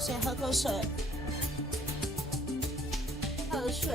先喝口水，喝水。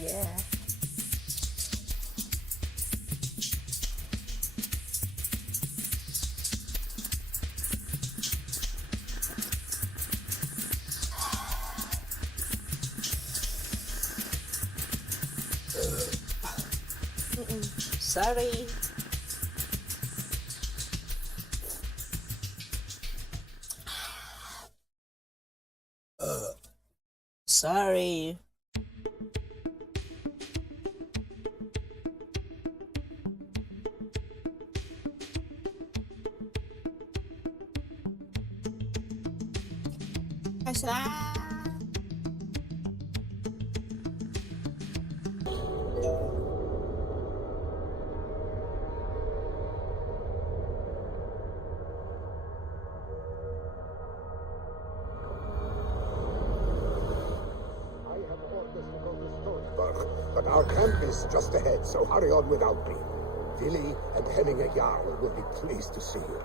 Yeah. Sorry. Sorry. But our camp is just ahead, so hurry on without me. Vili and Henning Jarl will be pleased to see you.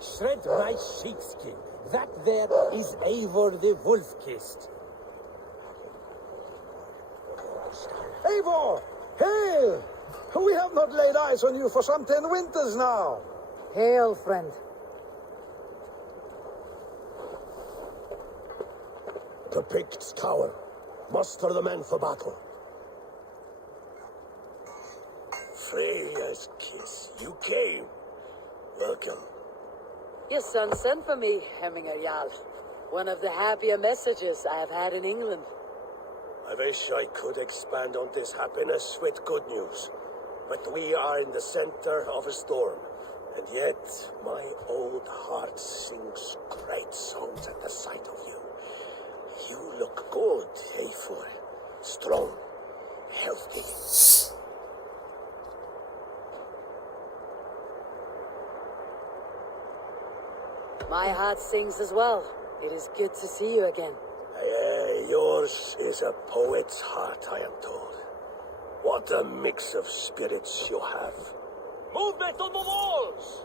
Shred my sheepskin. That there is Eivor the Wolf-Kissed. Eivor! Hail! We have not laid eyes on you for some 10 winters now. Hail, friend. The Picts' tower. Muster the men for battle. Freya's kiss. You came. Welcome. Your son sent for me, Hemminger Jarl. One of the happier messages I have had in England. I wish I could expand on this happiness with good news. But we are in the center of a storm. And yet, my old heart sings great songs at the sight of you. You look good, Eivor. Strong, healthy. My heart sings as well. It is good to see you again. Yours is a poet's heart, I am told. What a mix of spirits you have. Movement on the walls!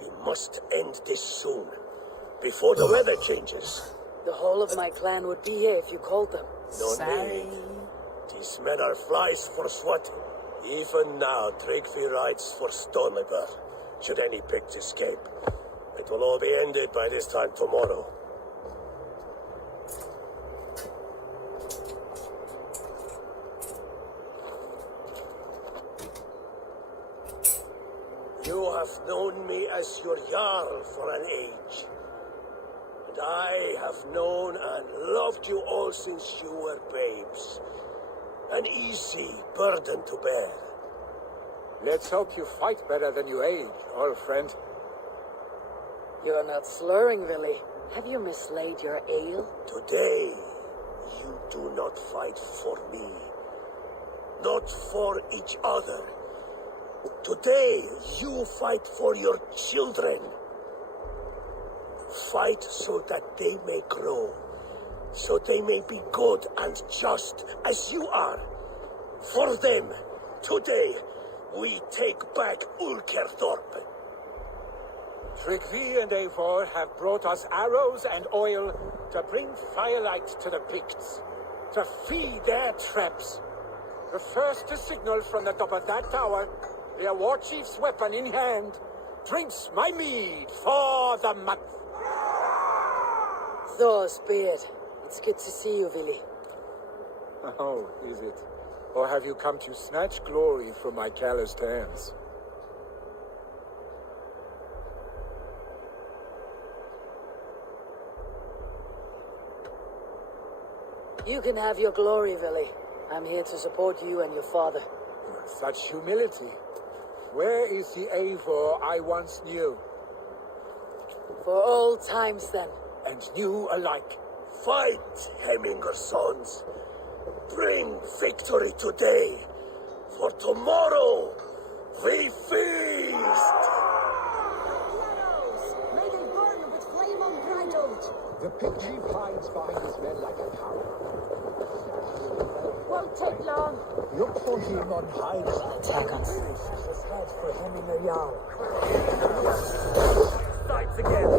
We must end this soon, before the weather changes. The whole of my clan would be here if you called them. No Sorry. need. These men are flies for swatting. Even now, Tryggvi rides for Stormybur. Should any Picts escape, it will all be ended by this time tomorrow. You have known me as your Jarl for an age. And I have known and loved you all since you were babes. An easy burden to bear. Let's hope you fight better than you age, old friend. You're not slurring, Willy. Have you mislaid your ale? Today, you do not fight for me. Not for each other. Today, you fight for your children. Fight so that they may grow. So they may be good and just as you are. For them, today, we take back Ulkerthorpe. Tryggvi and Eivor have brought us arrows and oil to bring firelight to the Picts, to feed their traps. The first to signal from the top of that tower, their war chief's weapon in hand, drinks my mead for the month. Thor's beard. It's good to see you, Willy. Oh, is it? Or have you come to snatch glory from my calloused hands? You can have your glory, Willy. I'm here to support you and your father. Such humility. Where is the Eivor I once knew? For old times, then. And knew alike. Fight, Hemminger sons. Bring victory today. For tomorrow, we feast. May they burn with flame unbridled. The Pict chief hides behind his men like a coward. Won't take long. Look for him on high ground. Attack us. Just head for Hemminger Jarl. Sights again.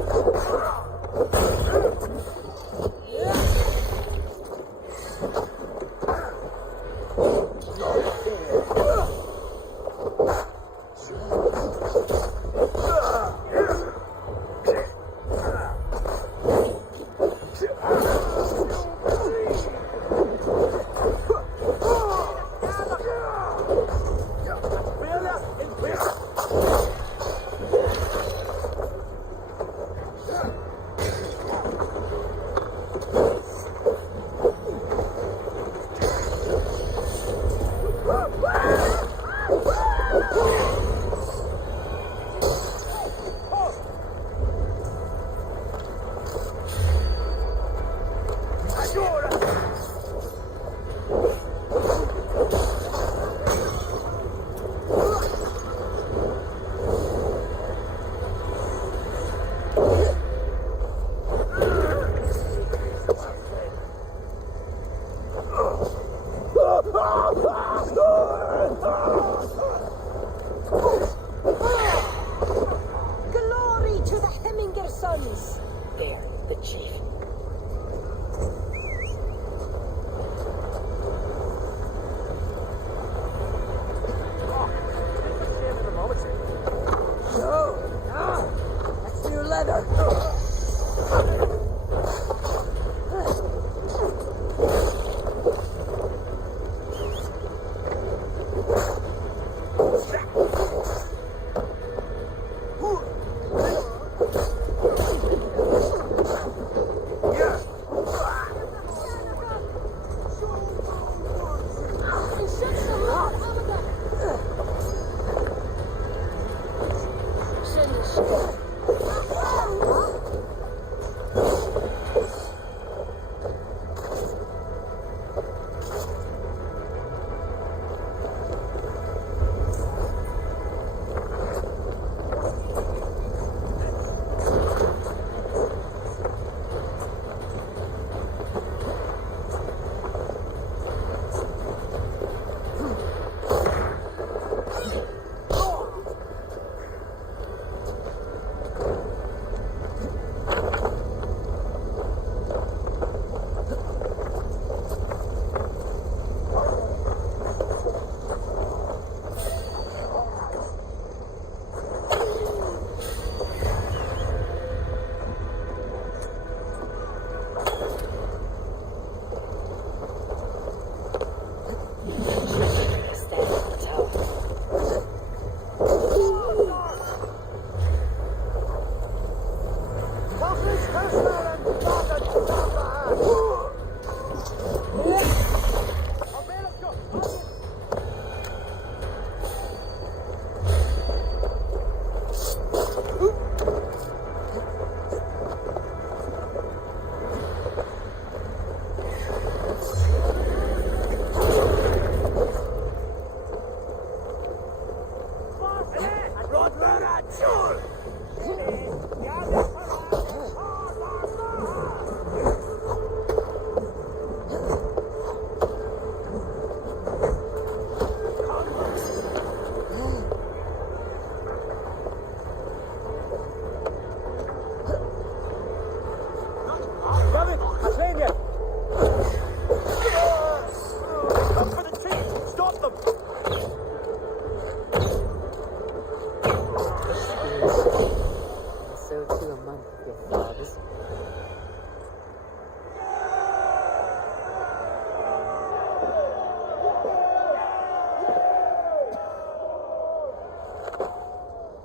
Glory to the Hemminger sons. There, the chief.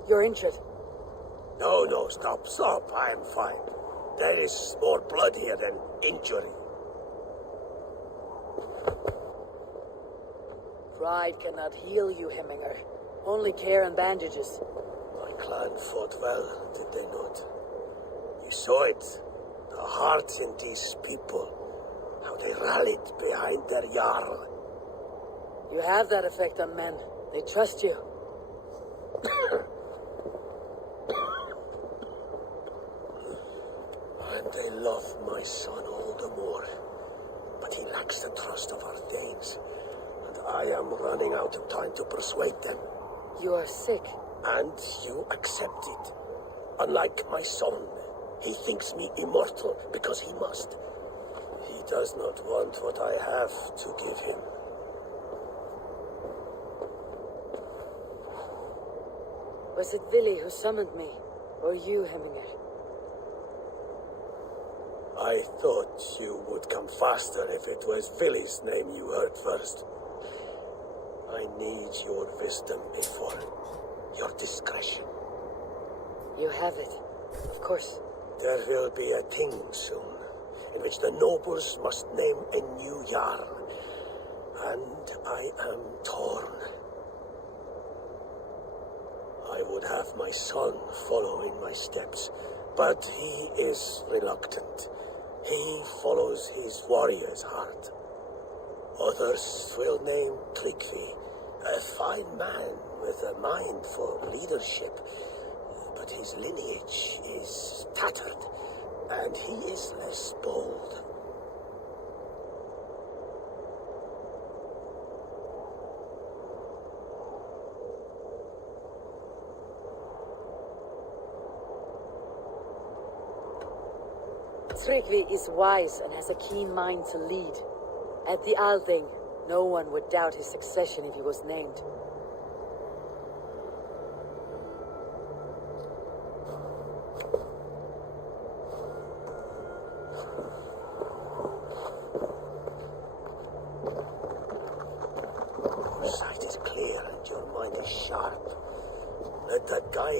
You're injured. No, stop. I am fine. There is more blood here than injury. Pride cannot heal you, Hemminger. Only care and bandages. My clan fought well, did they not? You saw it. The hearts in these people. How they rallied behind their Jarl. You have that effect on men. They trust you. And they love my son all the more. But he lacks the trust of our Danes. And I am running out of time to persuade them. You are sick. And you accept it. Unlike my son, he thinks me immortal because he must. He does not want what I have to give him. Was it Vili who summoned me? Or you, Hemminger? I thought you would come faster if it was Vili's name you heard first. I need your wisdom before your discretion. You have it. Of course. There will be a thing soon, in which the nobles must name a new Jarl. And I am torn. I would have my son follow in my steps, but he is reluctant. He follows his warrior's heart. Others will name Tryggvi, a fine man with a mind for leadership, but his lineage is tattered, and he is less bold. Tryggvi is wise and has a keen mind to lead. At the Althing, no one would doubt his succession if he was named.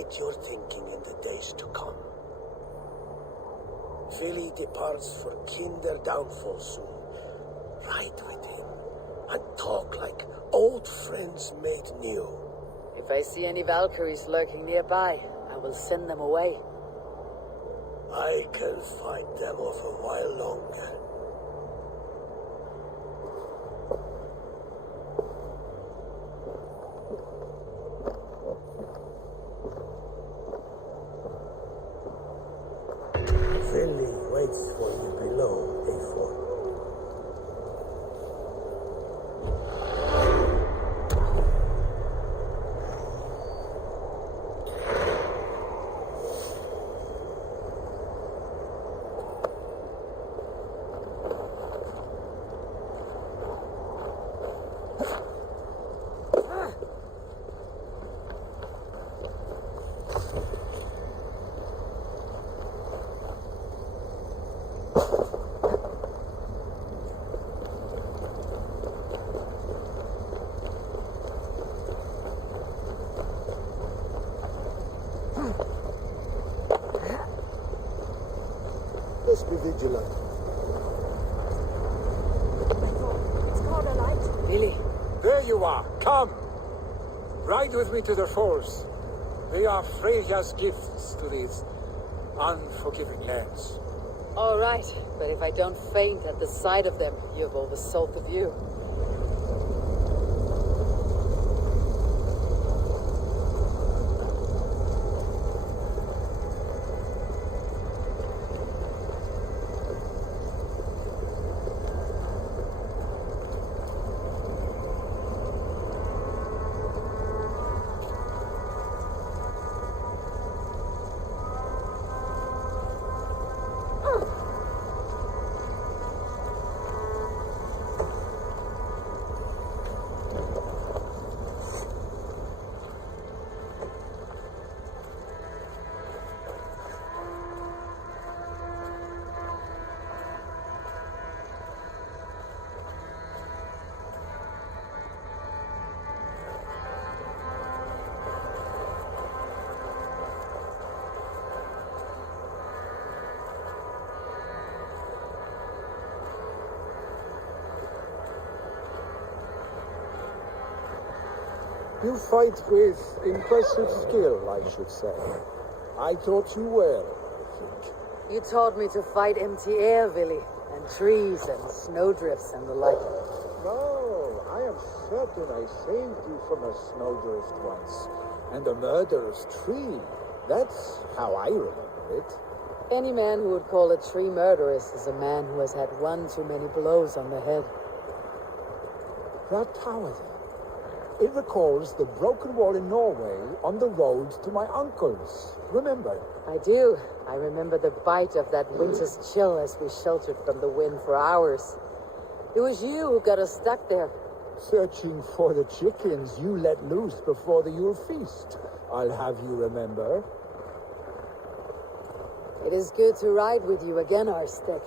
what you're thinking in the days to come. Philly departs for kinder downfall soon. Ride with him and talk like old friends made new. If I see any Valkyries lurking nearby, I will send them away. I can fight them off a while longer. Philly waits for you below, A4. Let's be vigilant. It's called a light. Really? There you are. Come. Ride with me to the falls. They are Freya's gifts to these unforgiving lands. All right, but if I don't faint at the sight of them, you have oversold the view. You fight with impressive skill, I should say. I taught you well, I think. You taught me to fight empty air, Willy, and trees and snowdrifts and the like. No, I am certain I saved you from a snowdrift once, and a murderous tree. That's how I remember it. Any man who would call a tree murderous is a man who has had one too many blows on the head. That tower there. It recalls the broken wall in Norway on the road to my uncle's. Remember? I do. I remember the bite of that winter's chill as we sheltered from the wind for hours. It was you who got us stuck there. Searching for the chickens you let loose before the Yule feast. I'll have you remember. It is good to ride with you again, Arstick.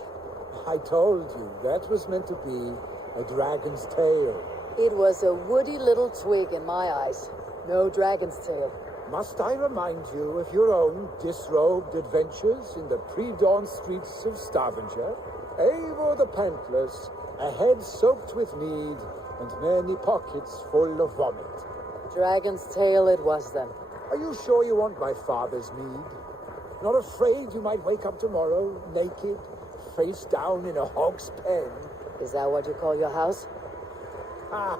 I told you, that was meant to be a dragon's tail. It was a woody little twig in my eyes. No dragon's tail. Must I remind you of your own disrobed adventures in the pre-dawn streets of Stavanger? Eivor the Pantless, a head soaked with mead, and many pockets full of vomit. Dragon's tail it was then. Are you sure you want my father's mead? Not afraid you might wake up tomorrow, naked, face down in a hog's pen? Is that what you call your house? Ah!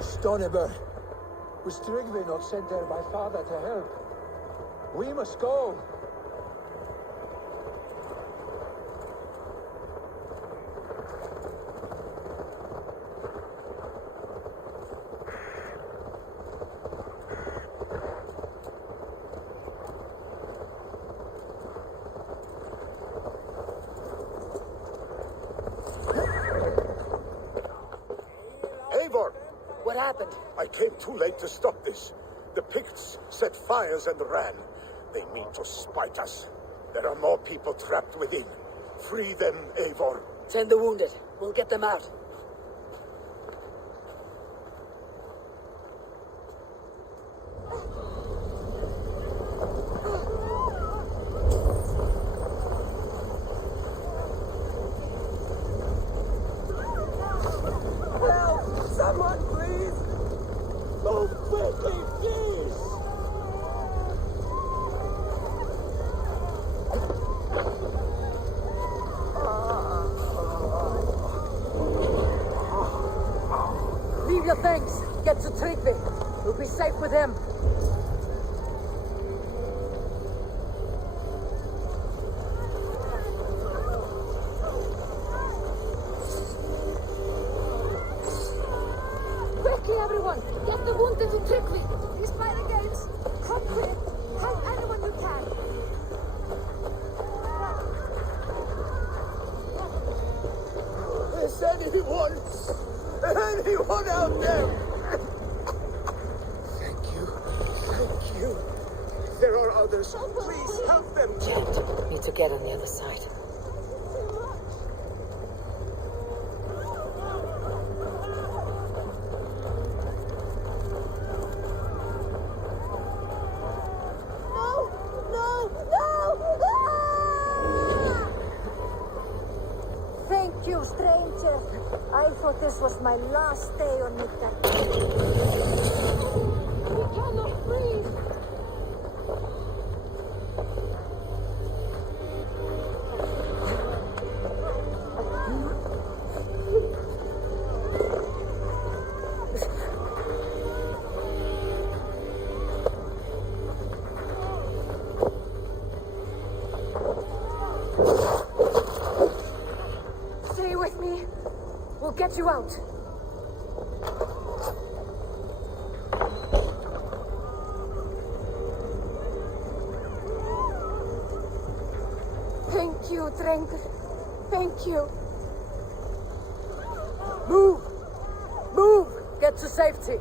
Stoneber, was Tryggve not sent there by father to help? We must go. Eivor! What happened? I came too late to stop this. The Picts set fires and ran. They mean to spite us. There are more people trapped within. Free them, Eivor. Tend the wounded. We'll get them out. Help! Someone, please! Move quickly, please! Leave your things. Get to Tryggvi. We'll be safe with him. Quickly, everyone! Get the wounded to Tryggvi! He's by the gates! Come quick! Help anyone you can! Is anyone out there? Thank you. Thank you. There are others. Please help them. Can't. Need to get on the other side. No! No! No! Ah! Thank you, stranger. I thought this was my last day on Midgard. We cannot breathe. Stay with me. We'll get you out. Thank you, Drengur. Thank you. Move! Move! Get to safety.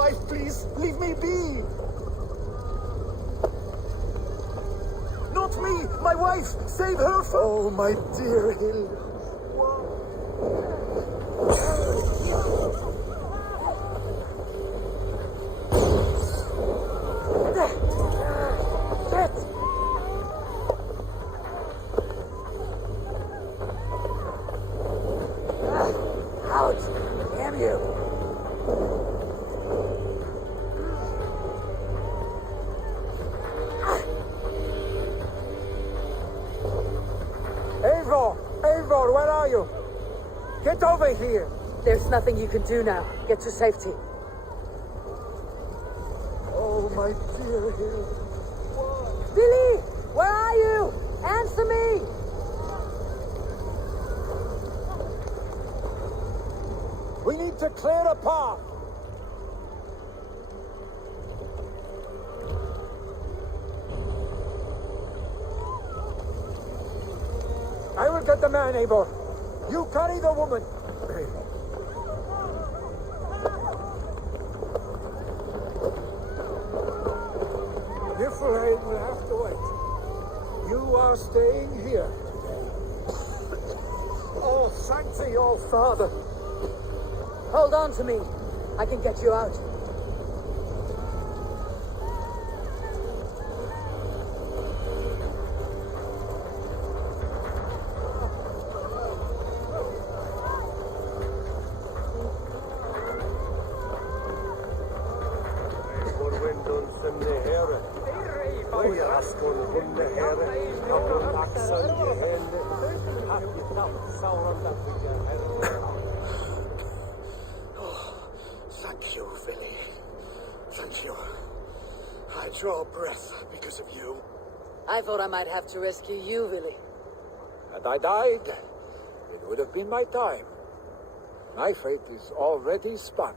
wife, please. Leave me be. Not me, my wife. Save her. Oh, my dear Hill. Eivor, where are you? Get over here! There's nothing you can do now. Get to safety. Oh, my dear Hill. Billy! Where are you? Answer me! We need to clear a path. I will get the man, Eivor. You carry the woman. Niflheim will have to wait. You are staying here today. Oh, thanks to your father. Hold on to me. I can get you out. Thank you, Billy. Thank you. I draw breath because of you. I thought I might have to rescue you, Billy. Had I died, it would have been my time. My fate is already spun.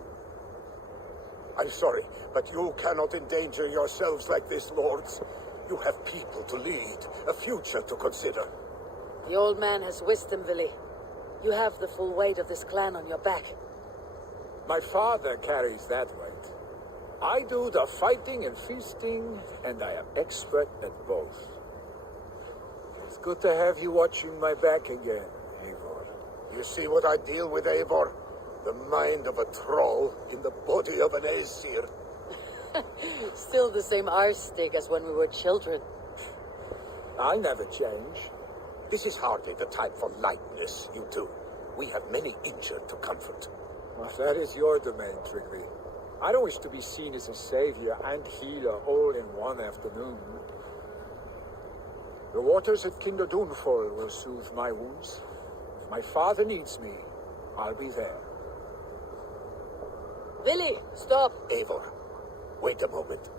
I'm sorry, but you cannot endanger yourselves like this, lords. You have people to lead, a future to consider. The old man has wisdom, Billy. You have the full weight of this clan on your back. My father carries that weight. I do the fighting and feasting, and I am expert at both. It's good to have you watching my back again, Eivor. You see what I deal with, Eivor? The mind of a troll in the body of an Aesir. Still the same arse stick as when we were children. I never change. This is hardly the time for lightness, you two. We have many injured to comfort. Well, that is your domain, Trigby. I don't wish to be seen as a savior and healer all in one afternoon. The waters at Kinderdunfol will soothe my wounds. If my father needs me, I'll be there. Billy, stop! Eivor, wait a moment.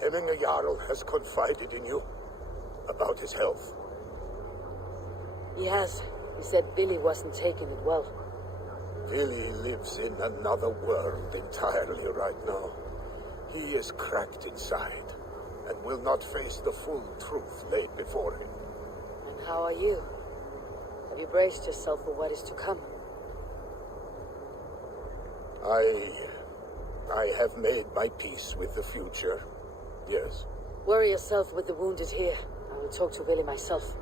Hemminger Jarl has confided in you about his health. He has. He said Billy wasn't taking it well. Billy lives in another world entirely right now. He is cracked inside and will not face the full truth laid before him. And how are you? Have you braced yourself for what is to come? I have made my peace with the future, yes. Worry yourself with the wounded here. I will talk to Billy myself.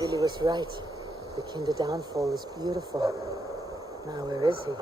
Willie was right. The Kinder downfall is beautiful. Now where is he?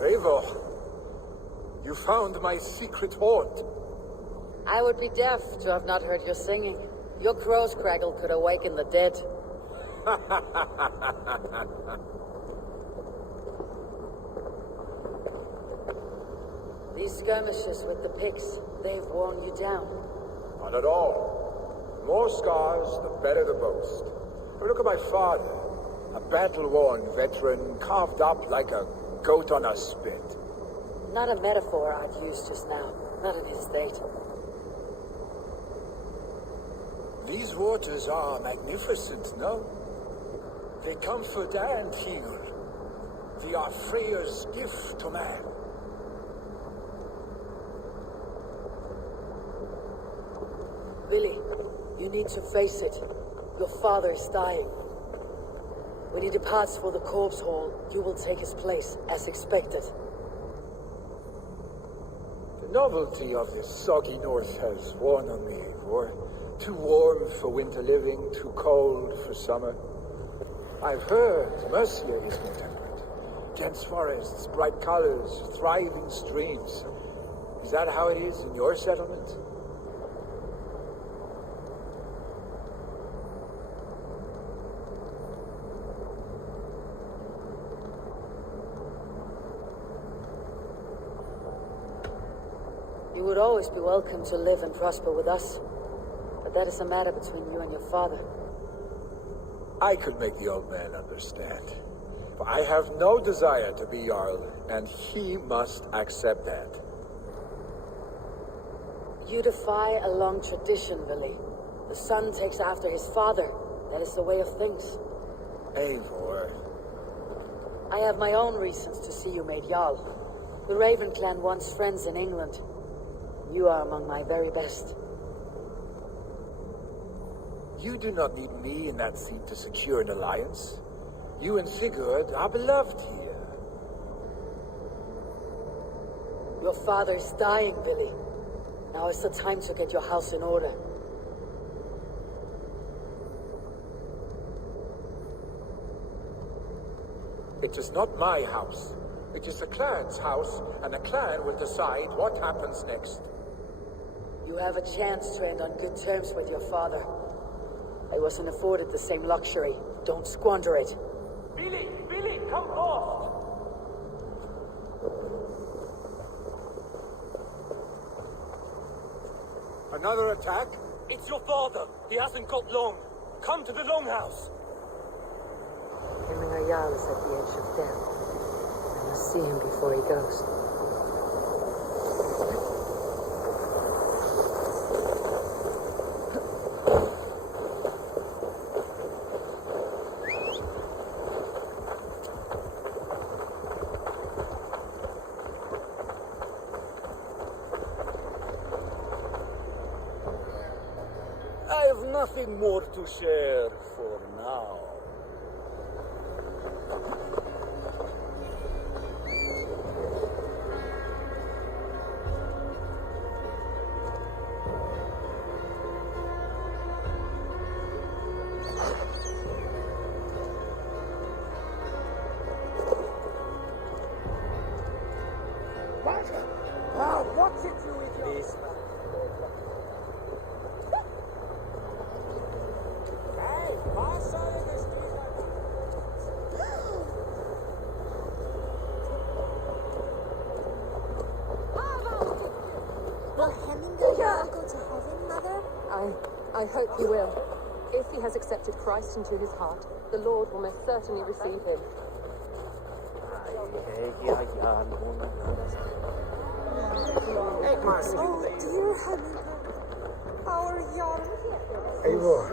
Eivor, you found my secret haunt. I would be deaf to have not heard your singing. Your crow's craggle could awaken the dead. These skirmishes with the pigs, they've worn you down. Not at all. The more scars, the better the boast. But look at my father. A battle-worn veteran, carved up like a goat on a spit. Not a metaphor I'd use just now. Not in his state. These waters are magnificent, no? They comfort and heal. They are Freya's gift to man. Billy, you need to face it. Your father is dying. When he departs for the corpse hall, you will take his place, as expected. The novelty of this soggy north has worn on me, Eivor. Too warm for winter living, too cold for summer. I've heard Mercia is more temperate. Dense forests, bright colors, thriving streams. Is that how it is in your settlement? You would always be welcome to live and prosper with us. But that is a matter between you and your father. I could make the old man understand. But I have no desire to be Jarl, and he must accept that. You defy a long tradition, Willie. The son takes after his father. That is the way of things. Eivor. I have my own reasons to see you made Jarl. The Raven clan wants friends in England. You are among my very best. You do not need me in that seat to secure an alliance. You and Sigurd are beloved here. Your father is dying, Billy. Now is the time to get your house in order. It is not my house. It is the clan's house, and the clan will decide what happens next. You have a chance to end on good terms with your father. I wasn't afforded the same luxury. Don't squander it. Billy, come off! Another attack? It's your father. He hasn't got long. Come to the longhouse. Hemming Jarl is at the edge of death. I must see him before he goes. I have nothing more to share for now. Please. Will Heminger go to heaven, Mother? I hope he will. If he has accepted Christ into his heart, the Lord will most certainly receive him. Oh, dear Heminger. Our young. Eivor.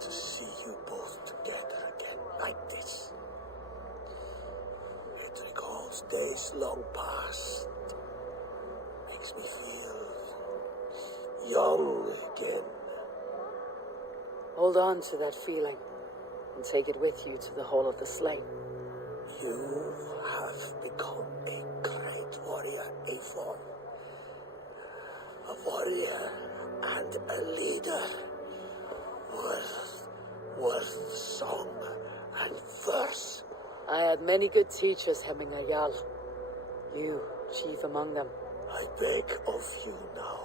To see you both together again like this. It recalls days long past. Makes me feel young again. Hold on to that feeling and take it with you to the Hall of the Slain. You have become a great warrior, Eivor. A warrior and a leader. Worth song and verse. I had many good teachers, Heminger Jarl. You, chief among them. I beg of you now,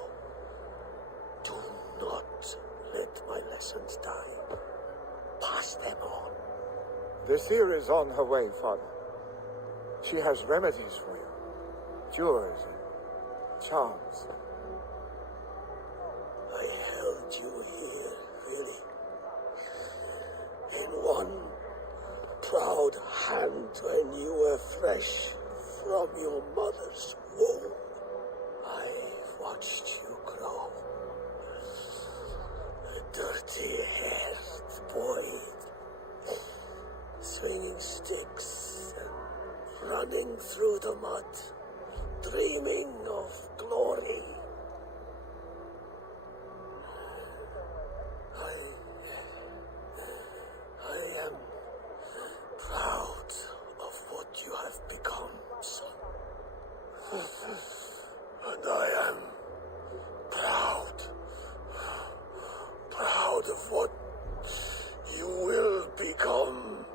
do not let my lessons die. Pass them on. The seer is on her way, Father. She has remedies for you. Cures and charms. I held you here, really. In one proud hand when you were fresh from your mother's womb. I've watched you grow. A dirty-haired boy, swinging sticks and running through the mud, dreaming of glory. I am proud of what you have become, son. And I am proud of what you will become.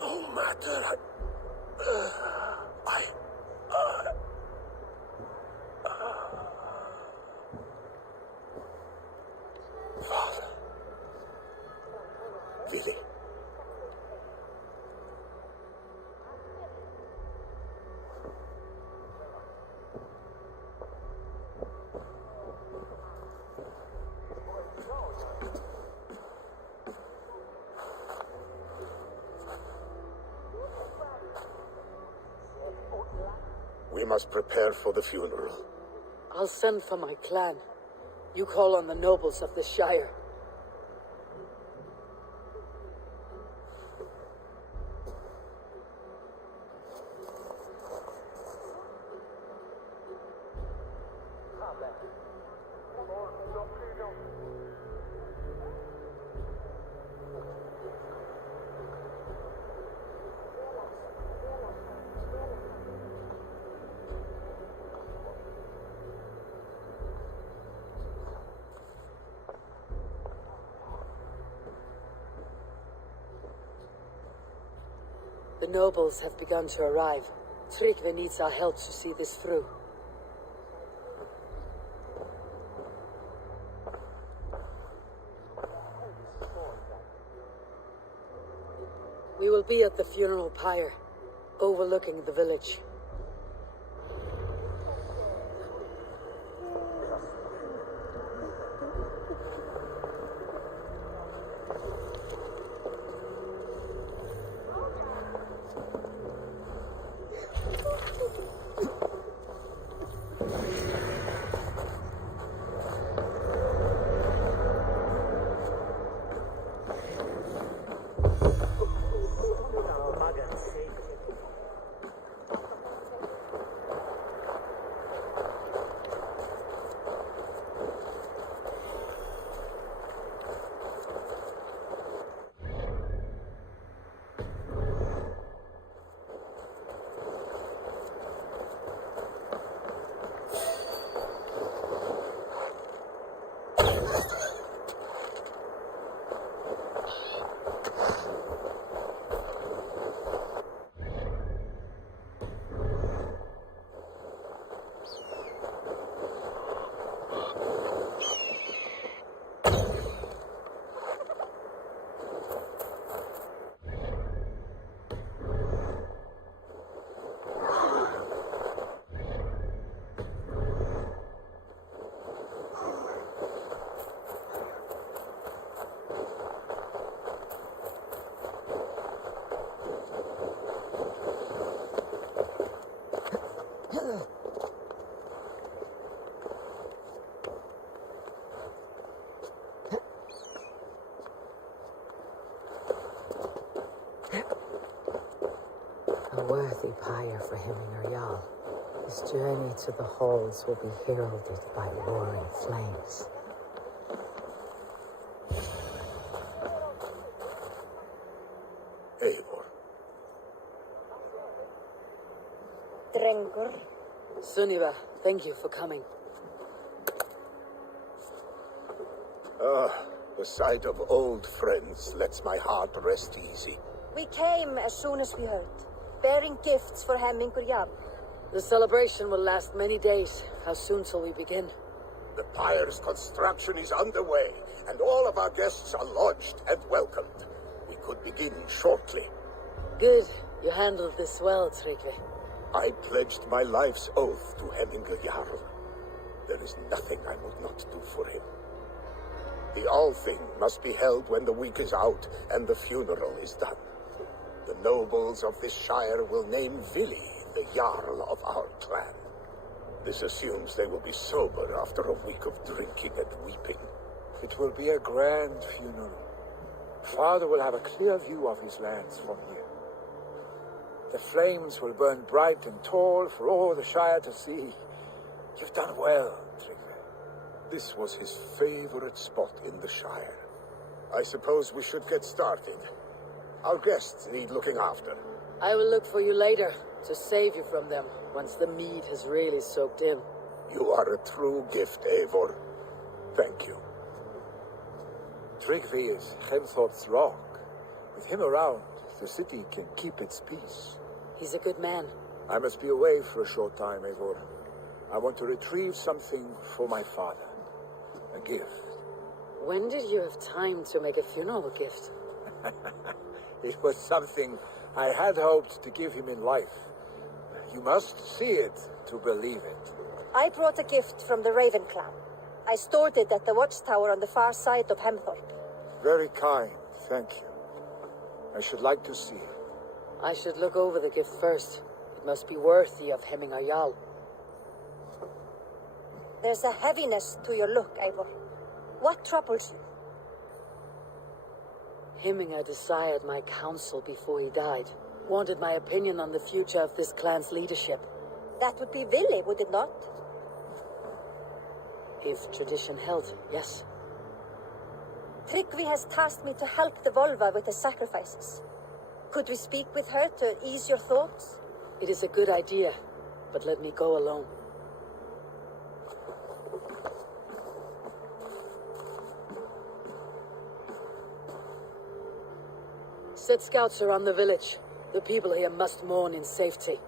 No matter Father. Really? We must prepare for the funeral. I'll send for my clan. You call on the nobles of the Shire. The nobles have begun to arrive. Tryggve needs our help to see this through. We will be at the funeral pyre, overlooking the village. retire for Hemminger Jarl. His journey to the halls will be heralded by roaring flames. Eivor. Drengur. Sunniva, thank you for coming. The sight of old friends lets my heart rest easy. We came as soon as we heard, bearing gifts for Hemmingur Jarl. The celebration will last many days. How soon till we begin? The pyre's construction is underway, and all of our guests are lodged and welcomed. We could begin shortly. Good. You handled this well, Tryggvi. I pledged my life's oath to Hemminger Jarl. There is nothing I would not do for him. The Althing must be held when the week is out and the funeral is done. The nobles of this shire will name Vili the Jarl of our clan. This assumes they will be sober after a week of drinking and weeping. It will be a grand funeral. Father will have a clear view of his lands from here. The flames will burn bright and tall for all the Shire to see. You've done well, Tryggvi. This was his favorite spot in the Shire. I suppose we should get started. Our guests need looking after. I will look for you later, to save you from them, once the mead has really soaked in. You are a true gift, Eivor. Thank you. Tryggvi is Hemthorpe's rock. With him around, the city can keep its peace. He's a good man. I must be away for a short time, Eivor. I want to retrieve something for my father. A gift. When did you have time to make a funeral gift? It was something I had hoped to give him in life. You must see it to believe it. I brought a gift from the Raven clan. I stored it at the watchtower on the far side of Hemthorpe. Very kind, thank you. I should like to see it. I should look over the gift first. It must be worthy of Hemminger Jarl. There's a heaviness to your look, Eivor. What troubles you? Hemminger desired my counsel before he died. Wanted my opinion on the future of this clan's leadership. That would be Vili, would it not? If tradition held, yes. Tryggvi has tasked me to help the Volva with the sacrifices. Could we speak with her to ease your thoughts? It is a good idea, but let me go alone. Set scouts around the village. The people here must mourn in safety.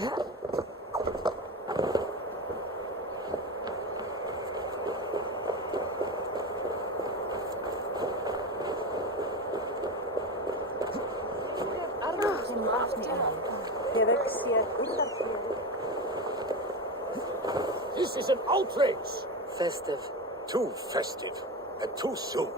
This is an outrage! Festive. Too festive, and too soon.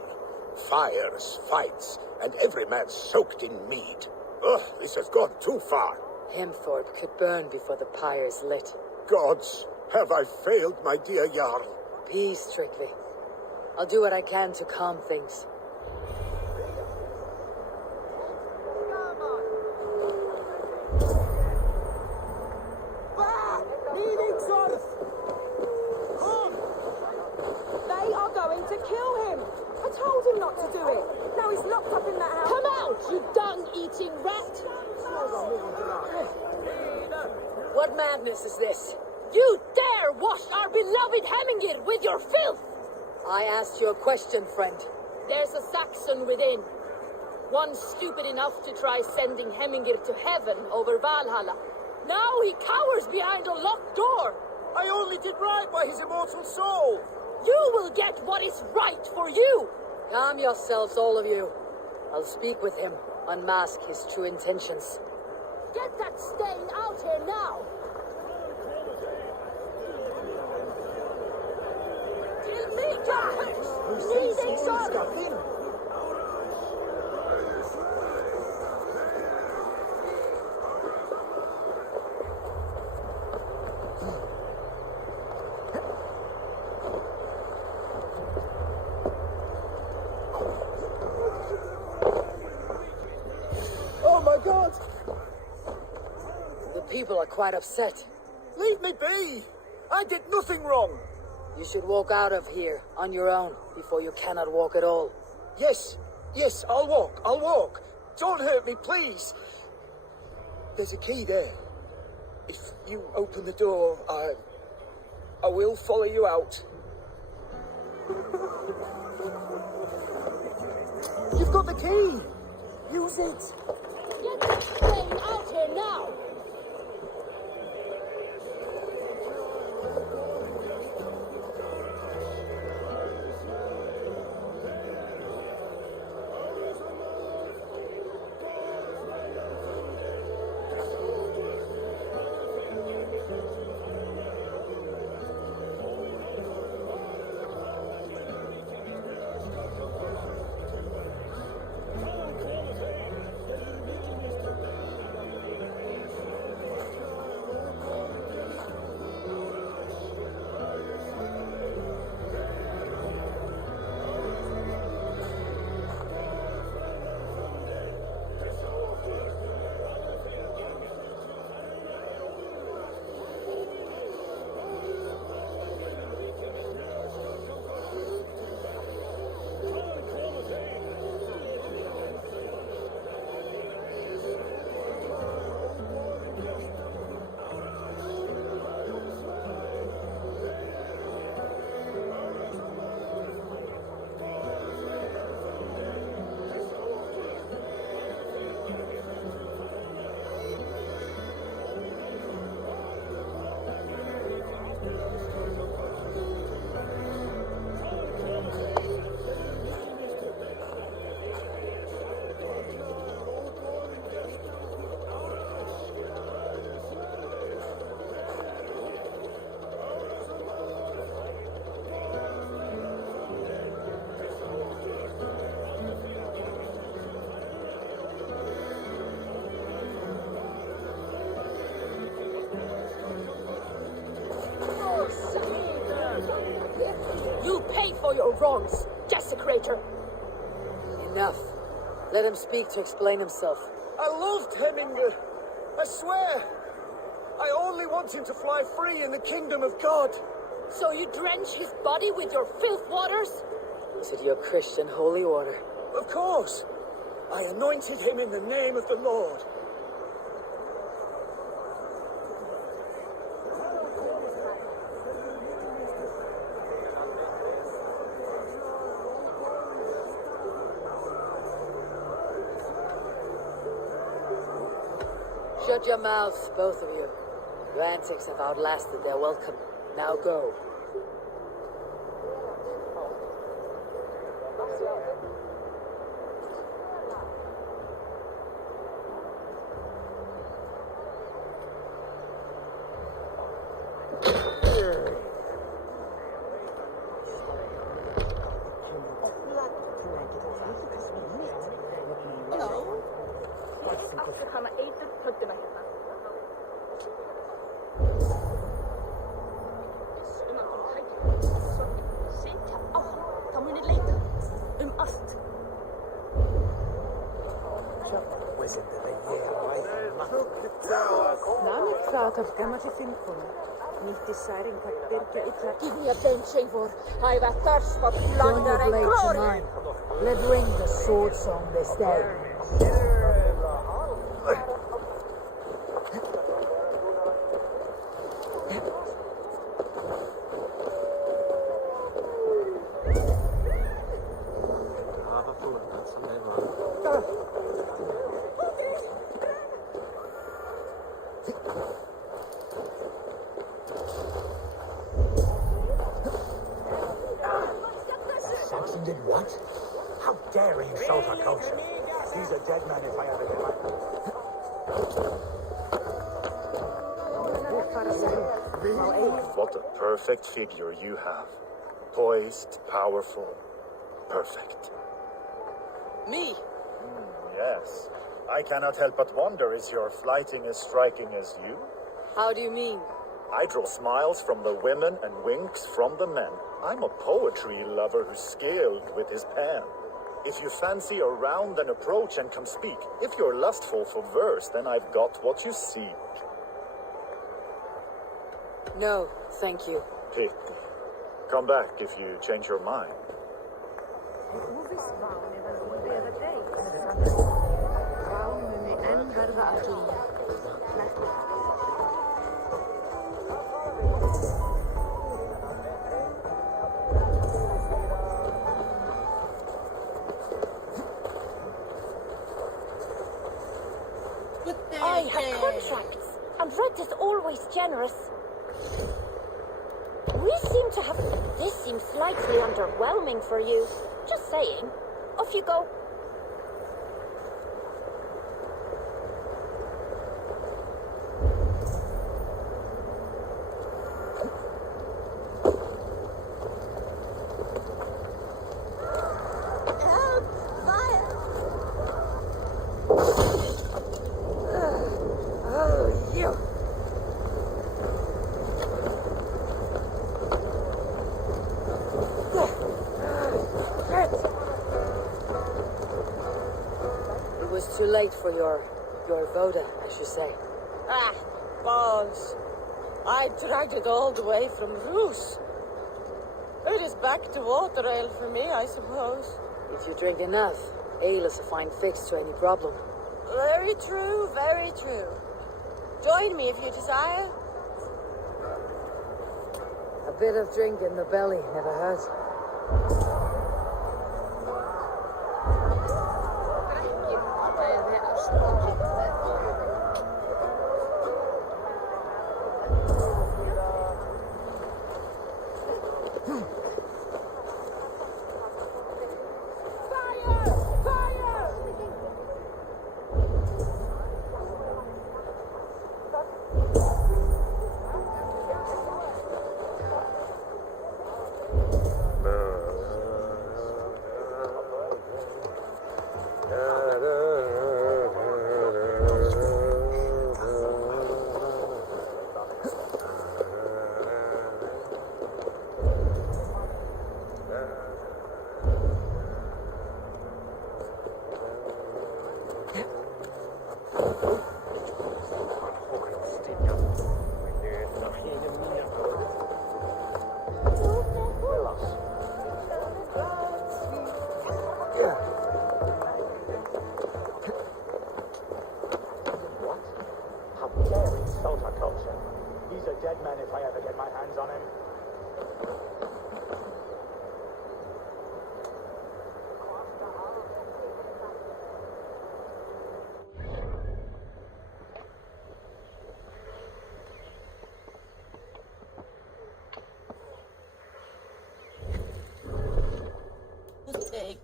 Fires, fights, and every man soaked in mead. Ugh, this has gone too far. Hemthorpe could burn before the pyre's lit. Gods, have I failed my dear Jarl? Peace, Strictly. I'll do what I can to calm things. They are going to kill him. I told him not to do it. Now he's locked up in that house. Come out, you dung-eating rat! What madness is this? You dare wash our beloved Hemingir with your filth! I asked you a question, friend. There's a Saxon within. One stupid enough to try sending Hemingir to heaven over Valhalla. Now he cowers behind a locked door. I only did right by his immortal soul. You will get what is right for you. Calm yourselves, all of you. I'll speak with him, unmask his true intentions. Get that stain out here now. Till me, Oh my god! The people are quite upset. Leave me be! I did nothing wrong! You should walk out of here on your own before you cannot walk at all. Yes, I'll walk. Don't hurt me, please. There's a key there. If you open the door, I will follow you out. You've got the key! Use it! Get that stain out here now. You'll pay for your wrongs, desecrator. Enough. Let him speak to explain himself. I loved Hemingr. I swear. I only want him to fly free in the kingdom of God. So you drench his body with your filth waters? Is it your Christian holy order? Of course. I anointed him in the name of the Lord. Shut your mouths, both of you. Your antics have outlasted their welcome. Now go. Give me a bench, Eivor. I've a thirst for plunder and glory. Let ring the sword song this day. Saxon did what? How dare he insult our culture? He's a dead man if I ever get my... What a perfect figure you have. Poised, powerful, perfect. Me? Yes. I cannot help but wonder, is your flighting as striking as you? How do you mean? I draw smiles from the women and winks from the men. I'm a poetry lover who's skilled with his pen. If you fancy a round, then approach and come speak. If you're lustful for verse, then I've got what you seek. No, thank you. Pity. Come back if you change your mind. I have contracts, and Red is always generous. We seem to have... This seems slightly underwhelming for you. Just saying. Off you go. Too late for your Voda, as you say. Ah, balls. I dragged it all the way from Roos. It is back to water ale for me, I suppose. If you drink enough, ale is a fine fix to any problem. Very true, very true. Join me if you desire. A bit of drink in the belly never hurts.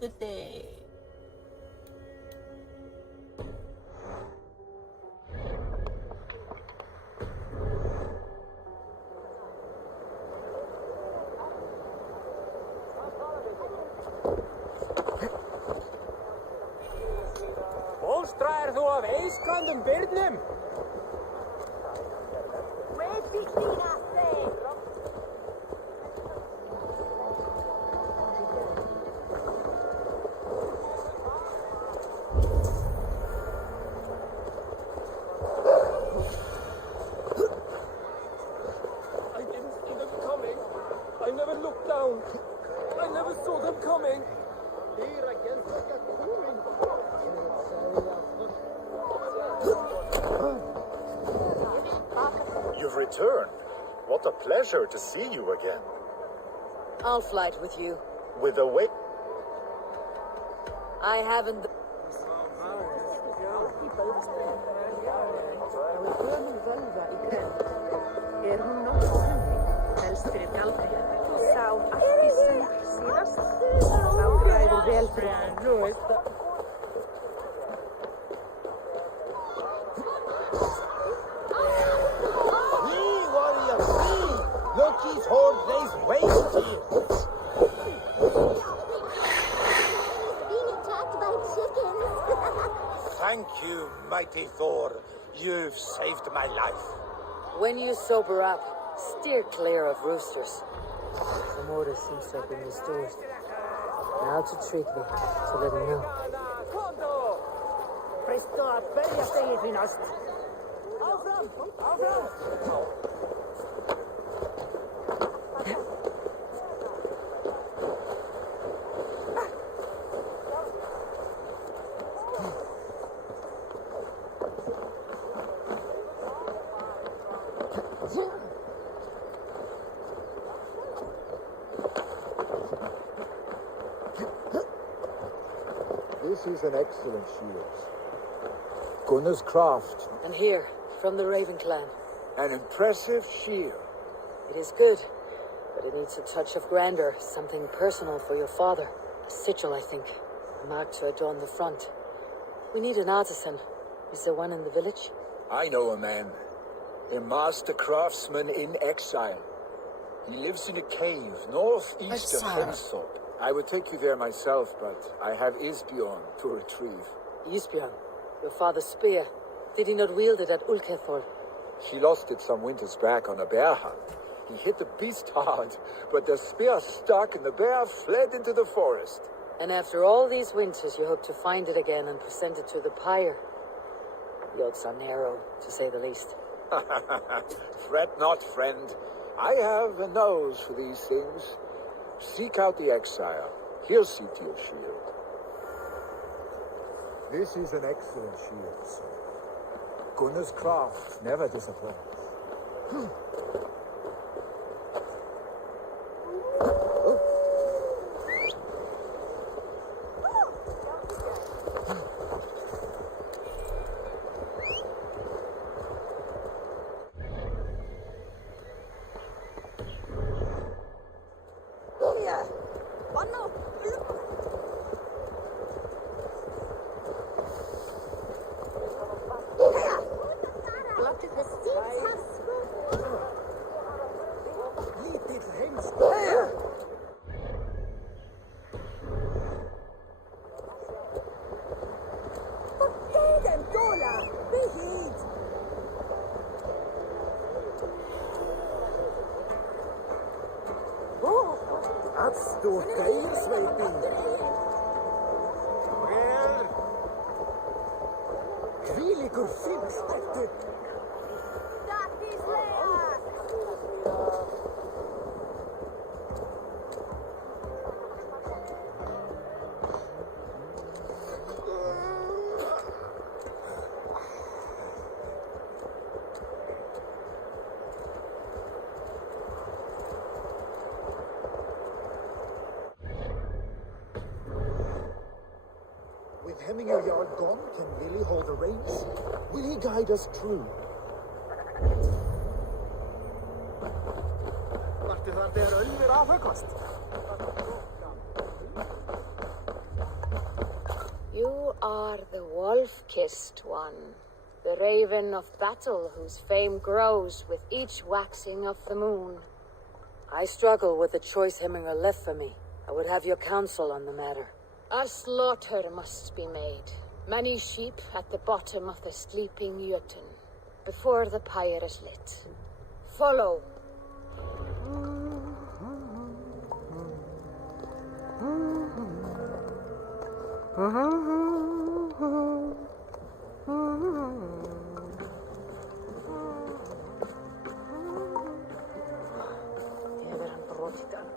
Good day. Bólstraðir þú af eiskandum byrnum? I didn't see them coming. I never looked down. I never saw them coming. You've returned. What a pleasure to see you again. I'll flight with you. With a wait. I haven't. Loki's horde lays waste here. Being attacked by chickens. Thank you, mighty Thor. You've saved my life. When you sober up, steer clear of roosters. Some order seems to have been restored. Now to Tryggvi, to let him know. Presto að berjast eigið finnast. Áfram! Áfram! This is an excellent shield. Gunnar's craft. And here, from the Raven clan. An impressive shield. It is good, but it needs a touch of grandeur, something personal for your father. A sigil, I think. A mark to adorn the front. We need an artisan. Is there one in the village? I know a man. A master craftsman in exile. He lives in a cave northeast of Hemthorpe. I would take you there myself, but I have Isbjorn to retrieve. Isbjorn, your father's spear. Did he not wield it at Ulkethor? He lost it some winters back on a bear hunt. He hit the beast hard, but the spear stuck and the bear fled into the forest. And after all these winters, you hope to find it again and present it to the pyre. The odds are narrow, to say the least. Fret not, friend. I have a nose for these things. Seek out the exile. He'll see to your shield. This is an excellent shield, sir. Gunnar's craft never disappoints. Stor geilsveiting. Hvílíkur fílspektur. With Hemminger Jarl gone, can Willie hold the reins? Will he guide us true? Vartu þar þegar Ölfur afhöggvast? You are the wolf-kissed one. The raven of battle whose fame grows with each waxing of the moon. I struggle with the choice Hemminger left for me. I would have your counsel on the matter. A slaughter must be made. Many sheep at the bottom of the sleeping Jötun, before the pyre is lit. Follow. Hefur hann brotið hann?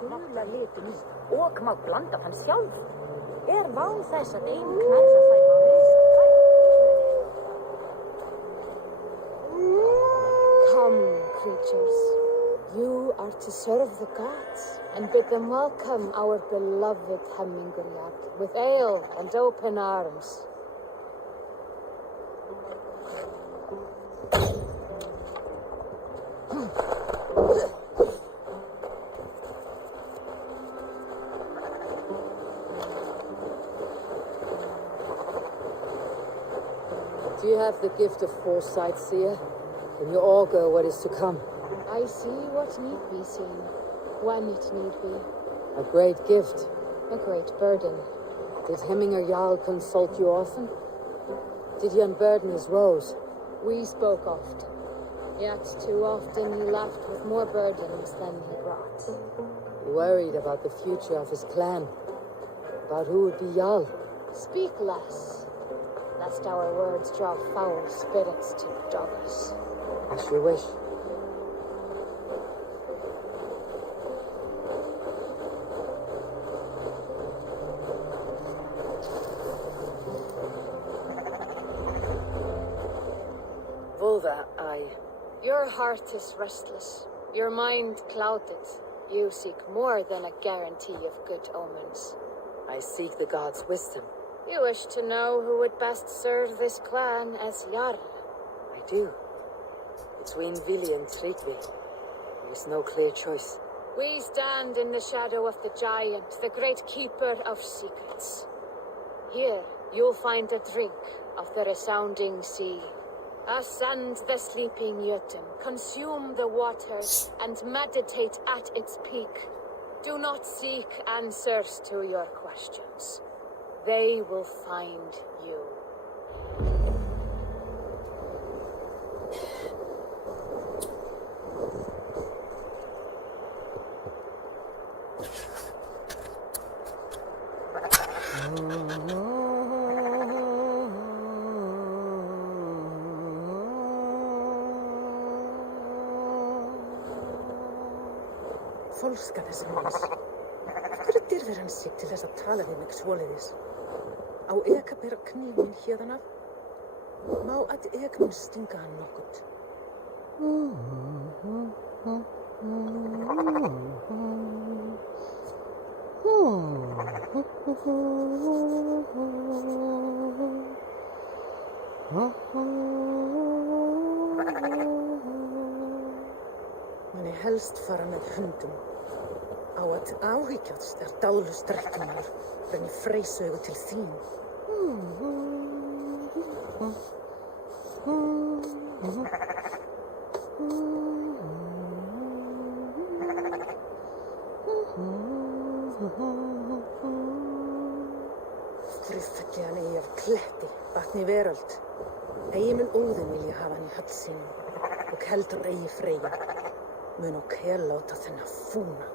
Gula litin í og má blanda hann sjálf. Ván þess að ein knæsa færi á Come, creatures. You are to serve the gods and bid them welcome our beloved Hemmingerjag with ale and open arms. Do you have the gift of foresight, seer? Can you augur what is to come? I see what need be seen, when it need be. A great gift. A great burden. Did Hemminger Jarl consult you often? Did he unburden his woes? We spoke oft, yet too often he left with more burdens than he brought. He worried about the future of his clan, about who would be Jarl. Speak less, lest our words draw foul spirits to dog us. As you wish. Volva, Your heart is restless, your mind clouded. You seek more than a guarantee of good omens. I seek the gods' wisdom. You wish to know who would best serve this clan as Jarl. I do. Between Vili and Tryggvi, there is no clear choice. We stand in the shadow of the giant, the great keeper of secrets. Here, you'll find a drink of the resounding sea. Ascend the sleeping Jötun, consume the waters, and meditate at its peak. Do not seek answers to your questions. They will find you. Fólska þessi manns. Hverju dyrðir hann sig til þess að tala við mig svoleiðis? Á eka bera knífinn hérðan af? Má að eknum stinga hann nokkurt? Man helst fara með hundum. Á að áhyggjast dáðlust drekkinnar brenni freysaugu til þín. Friðfelljan eigi af kletti, vatni veröld. Eigi mun óðin vilja hafa hann í höll sínum og heldur eigi Freyja. Mun og láta þennan fúna.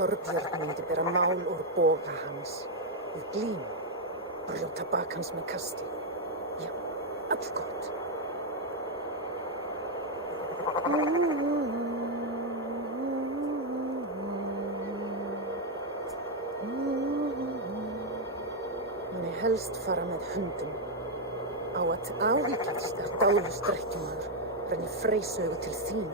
Þorbjörn myndi bera mál úr boga hans við glím. Brjóta bak hans með kasti. Já, allgott. Man helst fara með hundum. Á að áhyggjast dáðlust drekkinnar Brenni freysaugu til þín.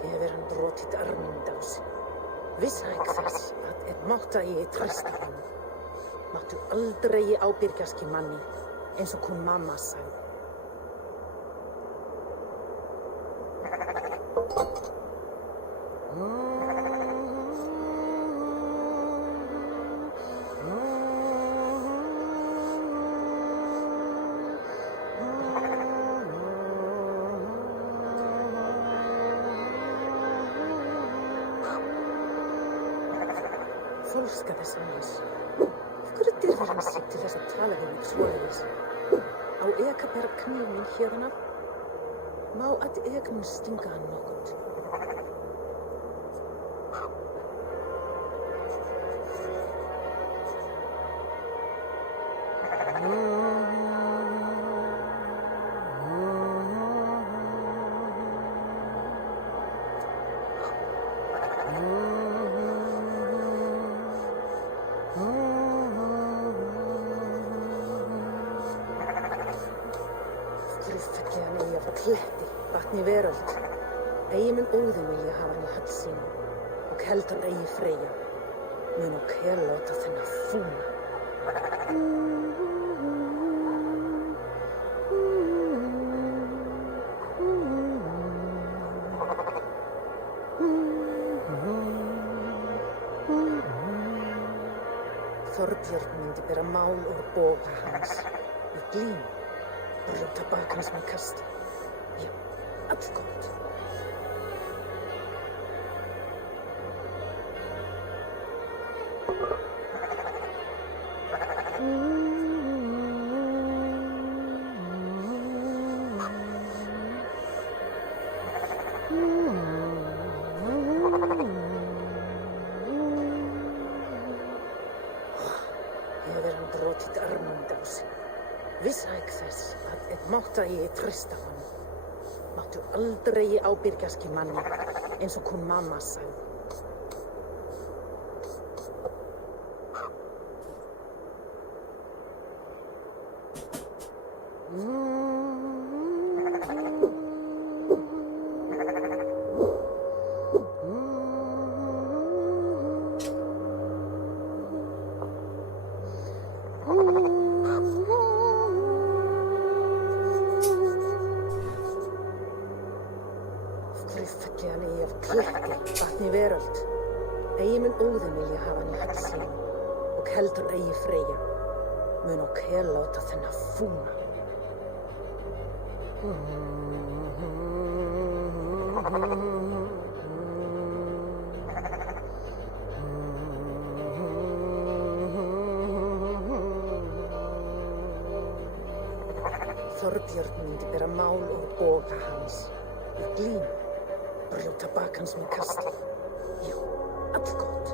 Hefur hann brotið arminn dásinn. Visshæk þess að mátta ég treysta honum. Máttu aldrei ábyrgjast manni eins og hún mamma sagði. Fólska þess annars. Af hverju dirfir hann sig til þess að tala við mig svoleiðis? Á ég að bera kníf minn hérðan af? Má að ég mun stinga hann nokkuð? Friðfelligan eigi af kletti, vatni veröld. Eigi mun óðum vilja hafa hann í höll sínum og heldur eigi Freyja. Mun og láta þennan fúna. Þorbjörn myndi bera mál úr boga hans í glím. Brjóta bak hans með kasti. Já, allgott. Hefur hann brotið arminn dásinn. Visshæk þess að mátta ég treysta honum. Máttu aldrei ábyrgjast manni eins og hún mamma sagði. Friðfelligan eigi af kletti, vatni veröld. Eigi mun óðum vilja hafa hann í höll sínum og heldur eigi Freyja. Mun og láta þennan fúna. Þorbjörn myndi bera mál úr boga hans í glím. Brjóta bak hans með kasti. Já, allgott.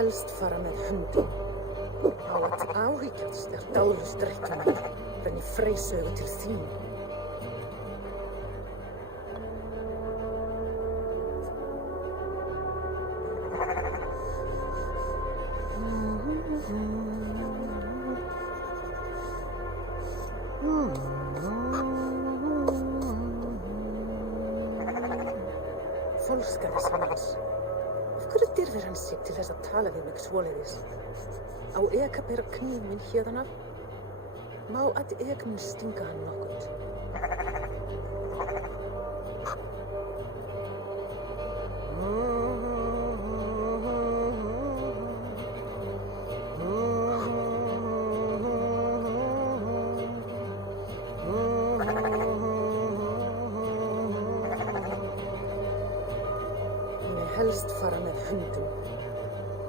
Helst fara með hundum. Á að áhyggjast dáðlustrekkjunum brenni freysaugu til þín. Fólska þess annars. Af hverju dirfir hann sig til þess að tala við mig svoleiðis? Á ég að bera kníf minn hérðan af? Má að ég mun stinga hann nokkuð? helst fara með hundum.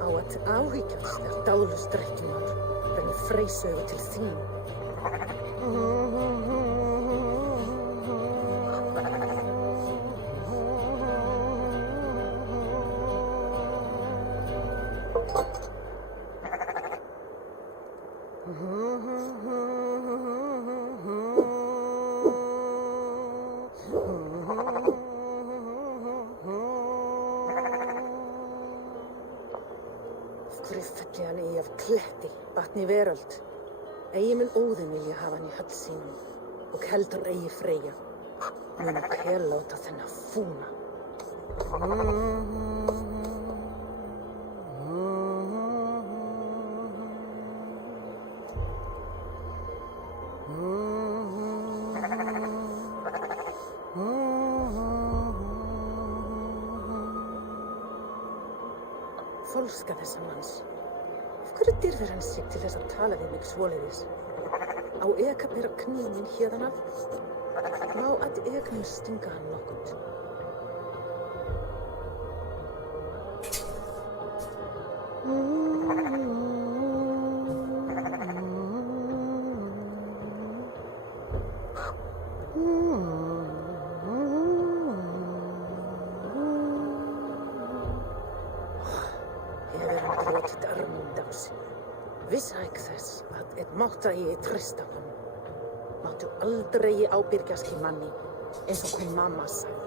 Á að áhyggjast dáðlust drykkjumaður renni freysaugu til þín. Felli hann í af kletti, batni veröld. Eigi mun Óðinn vilja hafa hann í höll sínum og heldur eigi Freyja. Mun hver láta þennan fúna. Fólska þessa manns. Af hverju dyrðir hann sig til þess að tala við mig svoleiðis? Á ég að bera knífinn héðan af? Má að ég mun stinga hann nokkurt? Visshæk þess að mátta ég treysta honum. Máttu aldrei ábyrgjast í manni eins og hún mamma sagði.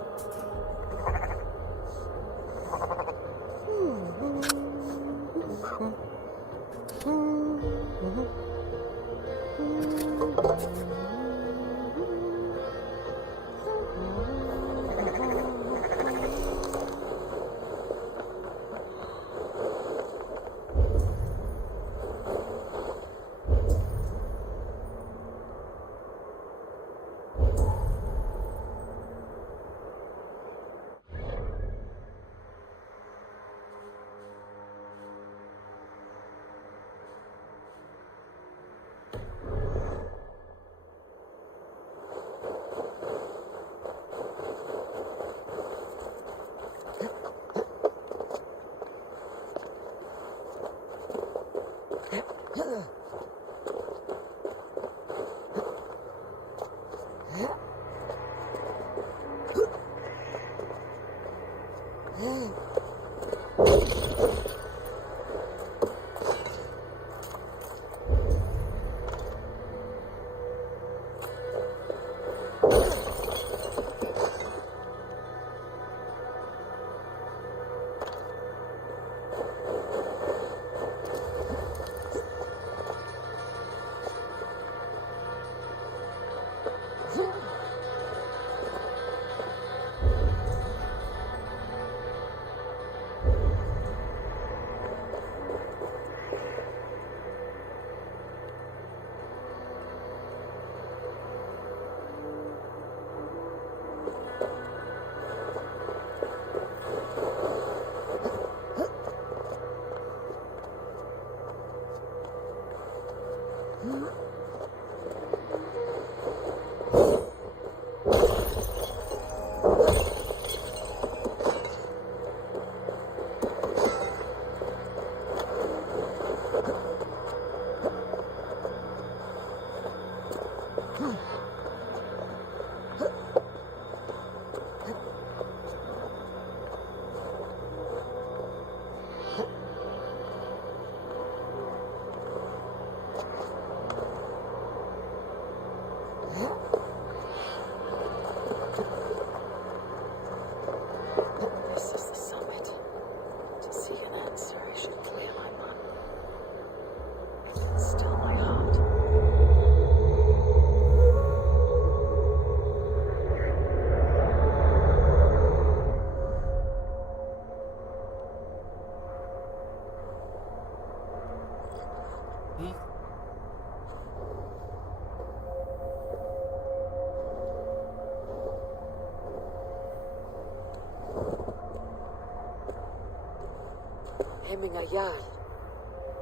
Hemminga Jarl,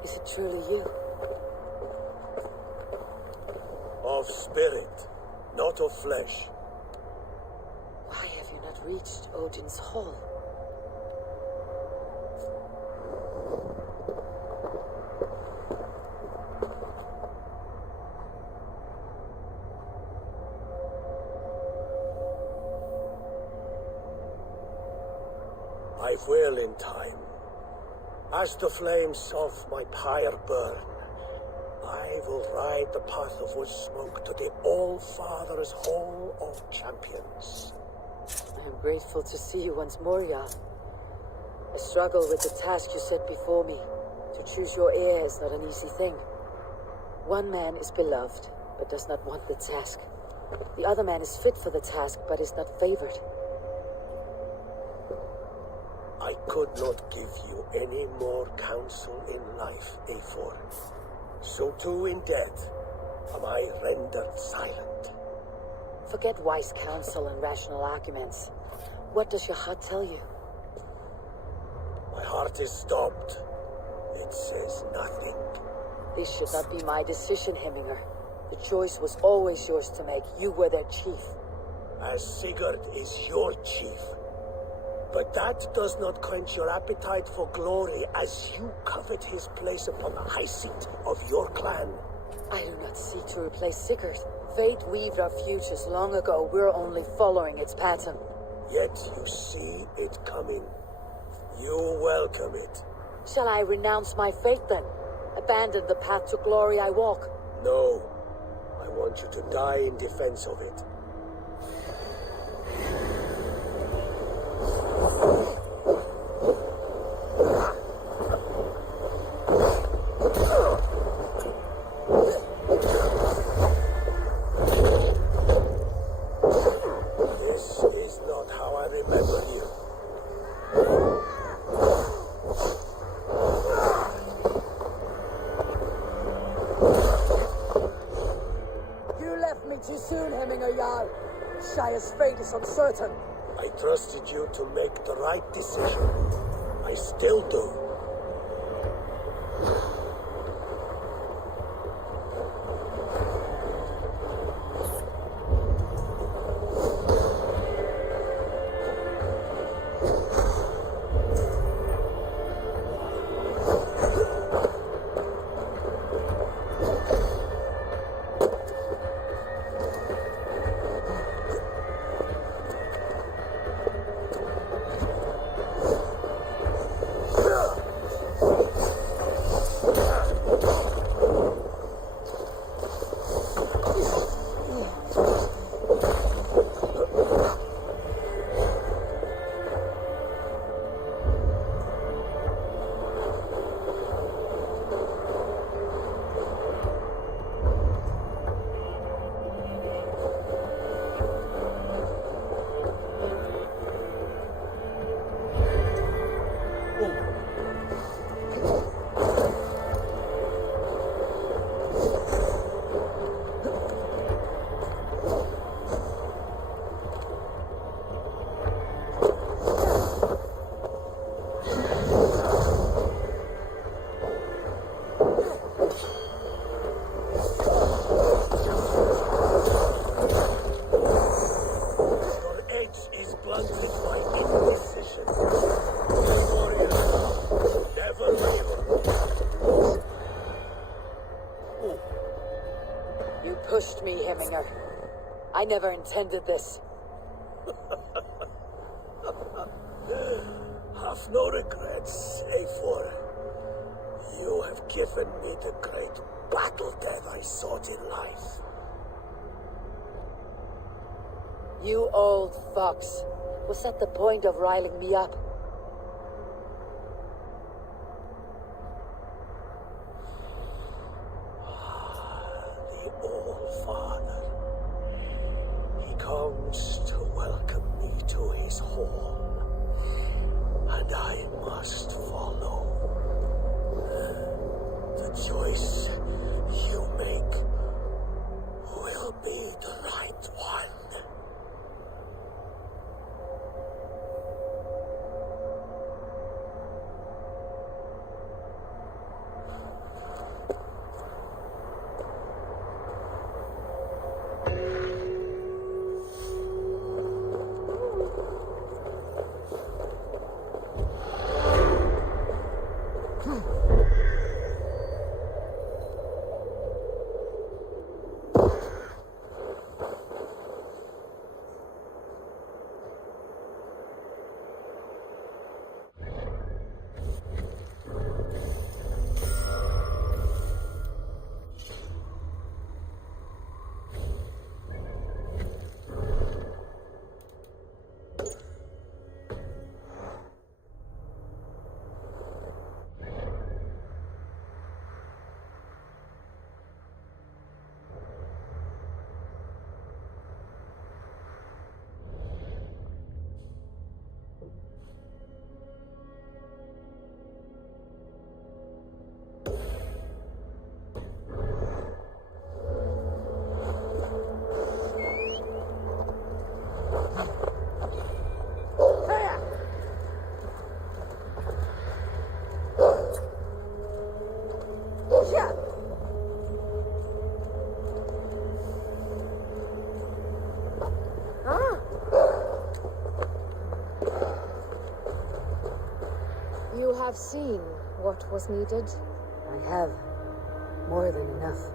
is it truly you? Of spirit, not of flesh. Why have you not reached Odin's Hall? I will in time. As the flames of my pyre burn, I will ride the path of wood smoke to the All-Father's Hall of Champions. I am grateful to see you once more, Jarl. I struggle with the task you set before me. To choose your heir is not an easy thing. One man is beloved, but does not want the task. The other man is fit for the task, but is not favored. I could not give you any more counsel in life, Eivor. So too in death am I rendered silent. Forget wise counsel and rational arguments. What does your heart tell you? My heart is stopped. It says nothing. This should not be my decision, Hemminger. The choice was always yours to make. You were their chief. As Sigurd is your chief. But that does not quench your appetite for glory as you covet his place upon the high seat of your clan. I do not seek to replace Sigurd. Fate weaved our futures long ago. We're only following its pattern. Yet you see it coming. You welcome it. Shall I renounce my fate then? Abandon the path to glory I walk? No. I want you to die in defense of it. This is not how I remember you. You left me too soon, Hemminger Jarl. Shire's fate is uncertain. I trusted you to make the right decision. I still do. Pushed me, Hemminger. I never intended this. Have no regrets, Eivor. You have given me the great battle death I sought in life. You old fox. Was that the point of riling me up? All-Father. He comes to welcome me to his hall, and I must follow. The choice you make will be the right one. have seen what was needed? I have. More than enough.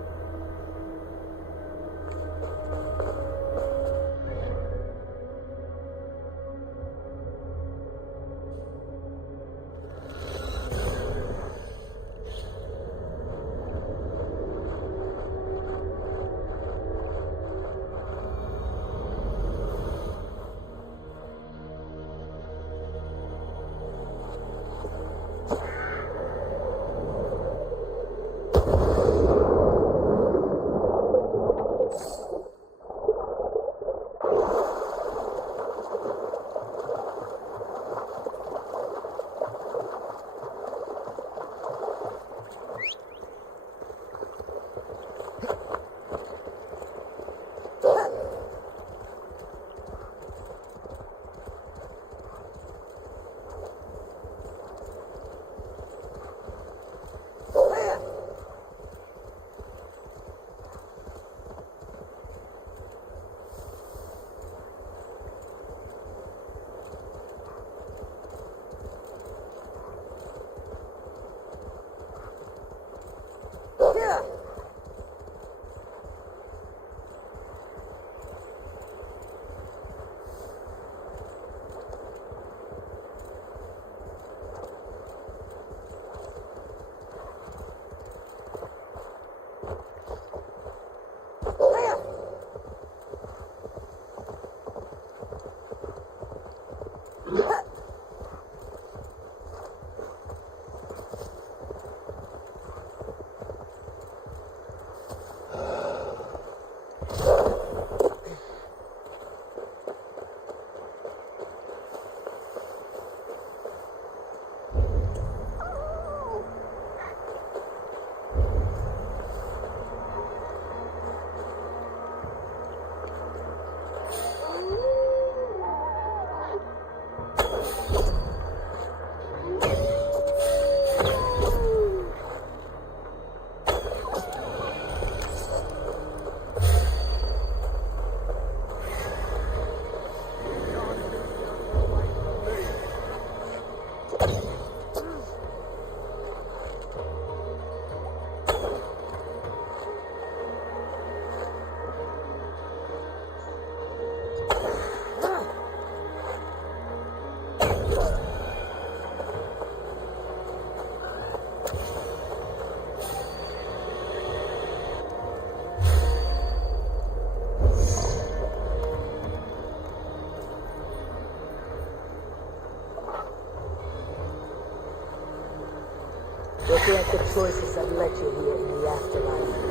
Regret the choices that led you here in the afterlife.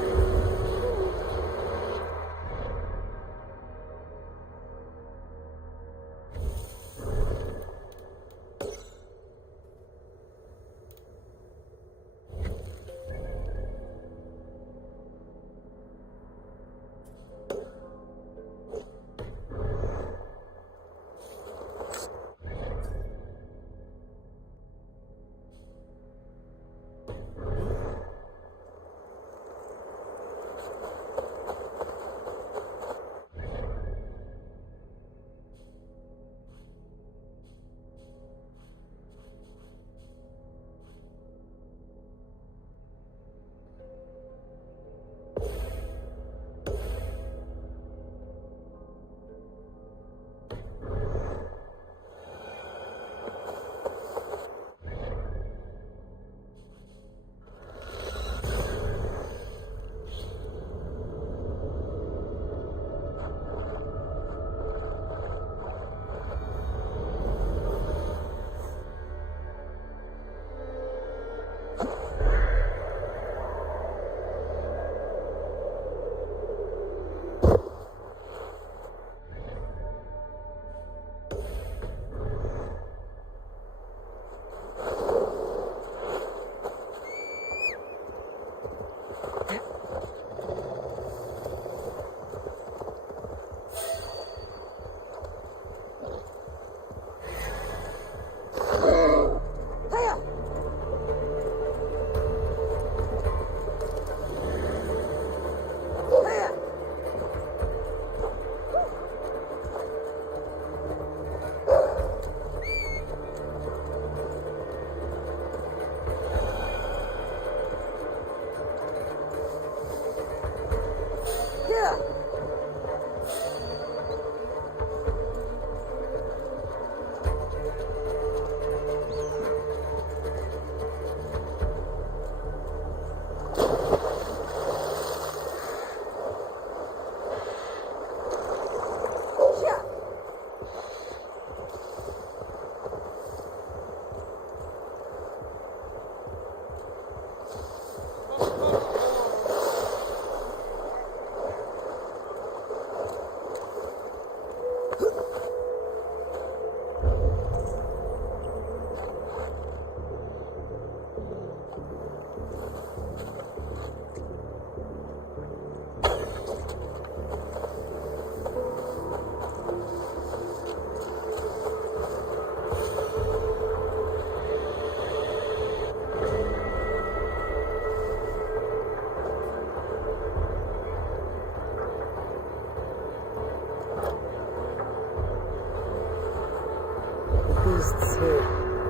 beasts here,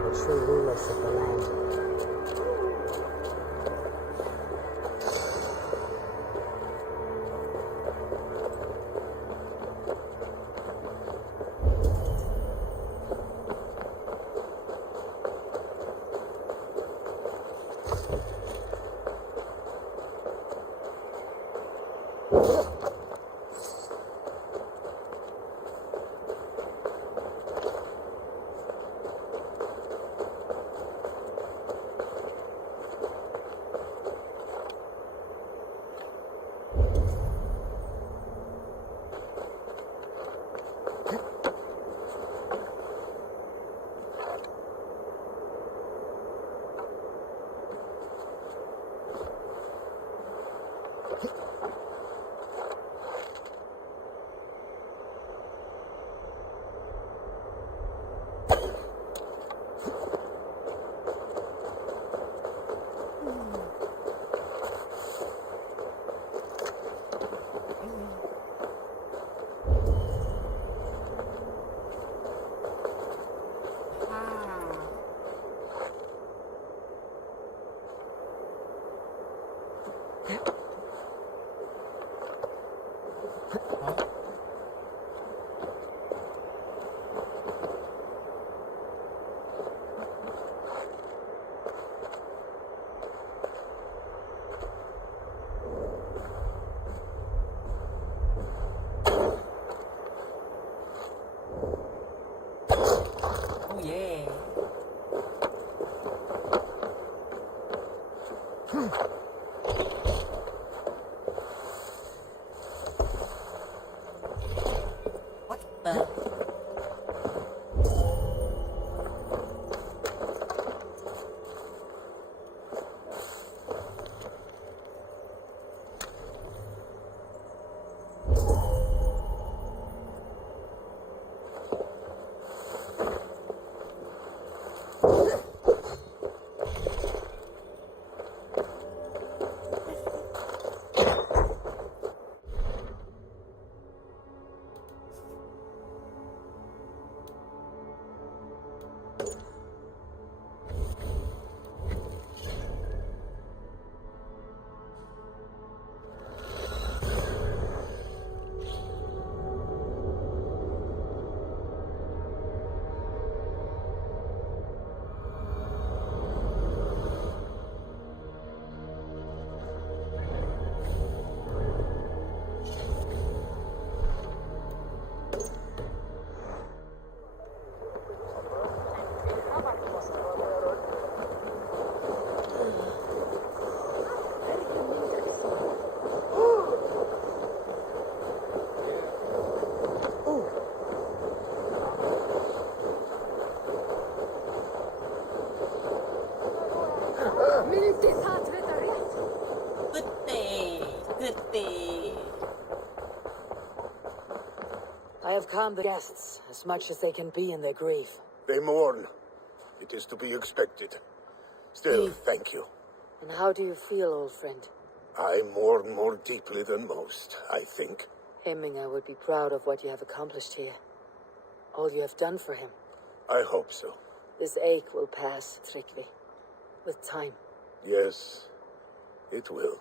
the true rulers of the land. I have calmed the guests as much as they can be in their grief. They mourn. It is to be expected. Still, thank you. And how do you feel, old friend? I mourn more deeply than most, I think. Hemming would be proud of what you have accomplished here. All you have done for him. I hope so. This ache will pass, Tryggvi. With time. Yes, it will.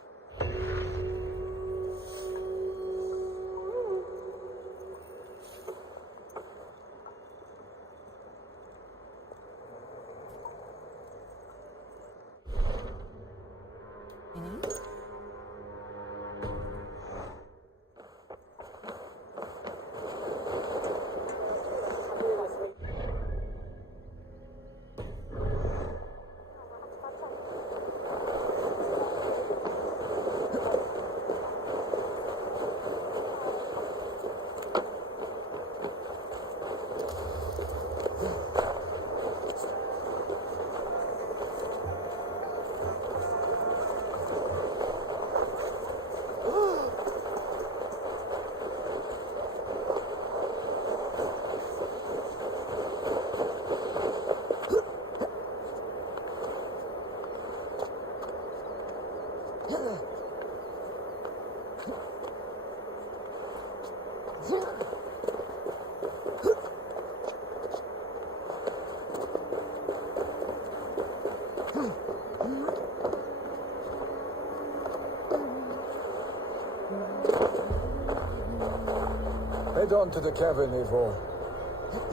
Head on to the cavern, Eivor.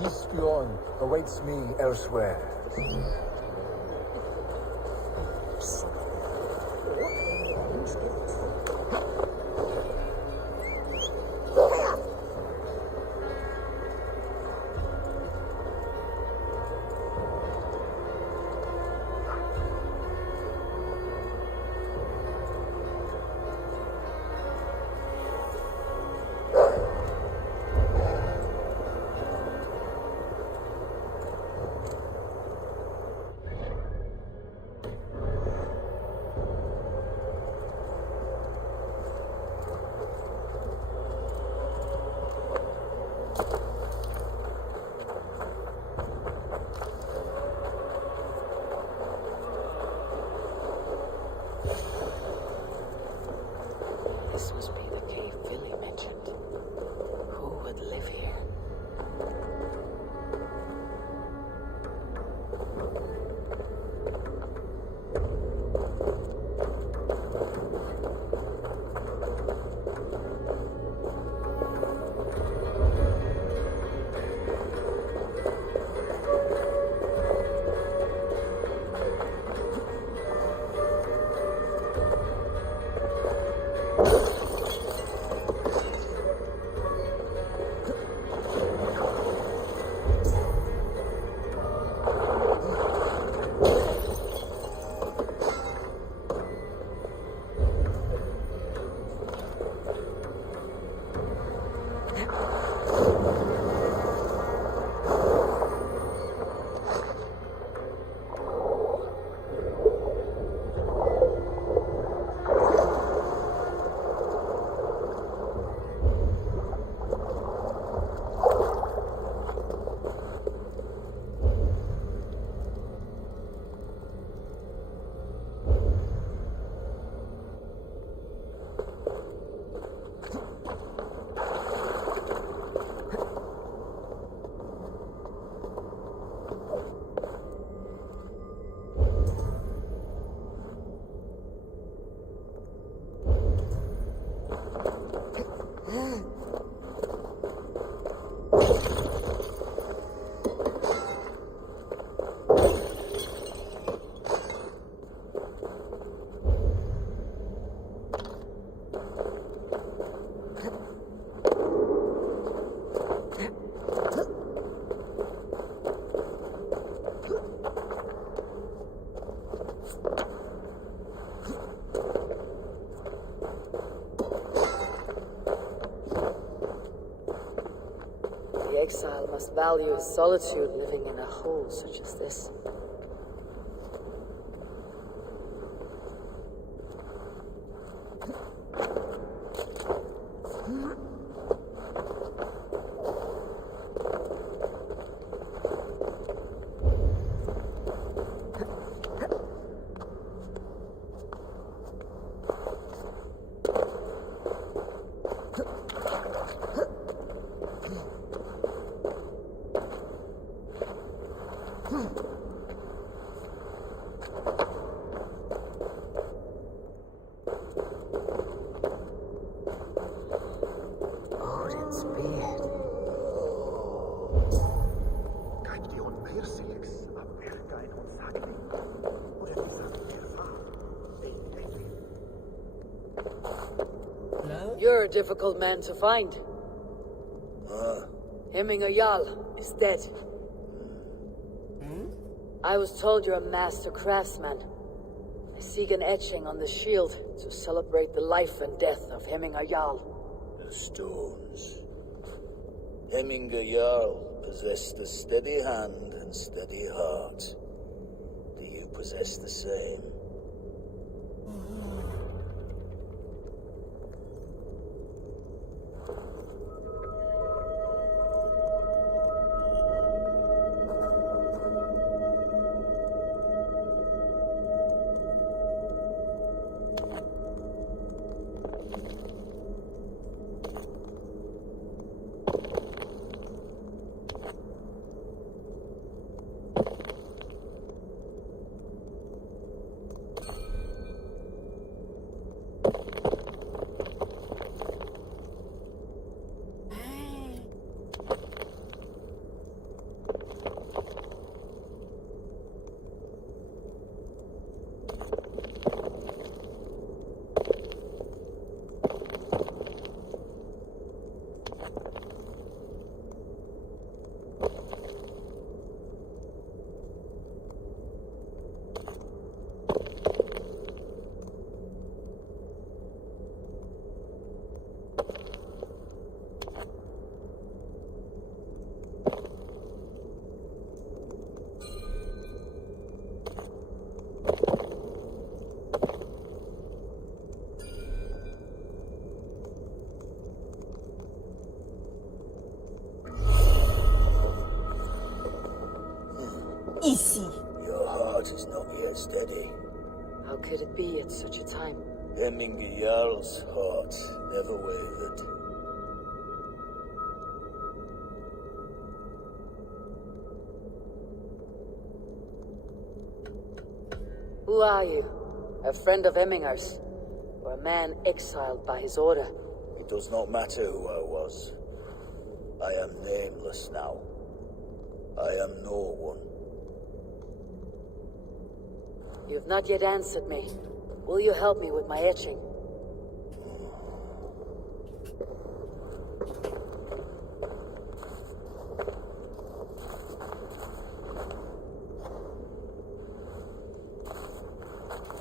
Eastbjorn awaits me elsewhere. This must be the cave Billy mentioned. Who would live here? The exile must value his solitude living in a hole such as this. Odin's beard. Kijk die onweerselijks aan werken en ontzaglijk. Hoe dat is aan de You're a difficult man to find. Hemminger Jarl is dead. I was told you're a master craftsman. I seek an etching on the shield to celebrate the life and death of Hemminger Jarl. The stones. Hemminger Jarl possessed a steady hand and steady heart. Do you possess the same? easy. Your heart is not yet steady. How could it be at such a time? Hemminger Jarl's heart never wavered. Who are you? A friend of Hemminger's? Or a man exiled by his order? It does not matter who I was. I am nameless now. I am no one. You have not yet answered me. Will you help me with my etching?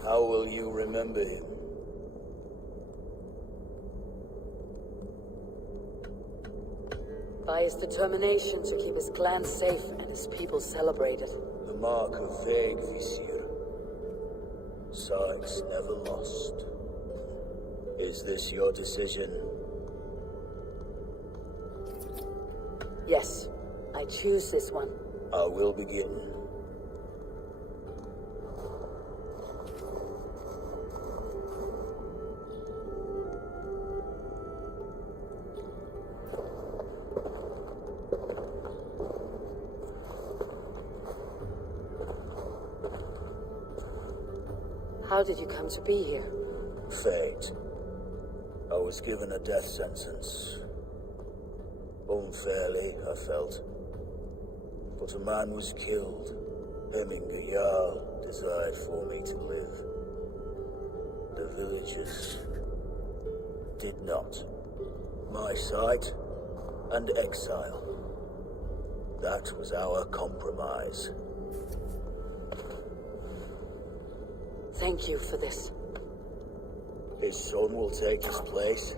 How will you remember him? By his determination to keep his clan safe and his people celebrated. The mark of Vegvisir. Sights never lost. Is this your decision? Yes, I choose this one. I will begin. How did you come to be here? Fate. I was given a death sentence. Unfairly, I felt. But a man was killed. Hemminger Jarl desired for me to live. The villagers did not. My sight and exile. That was our compromise. Thank you for this. His son will take his place.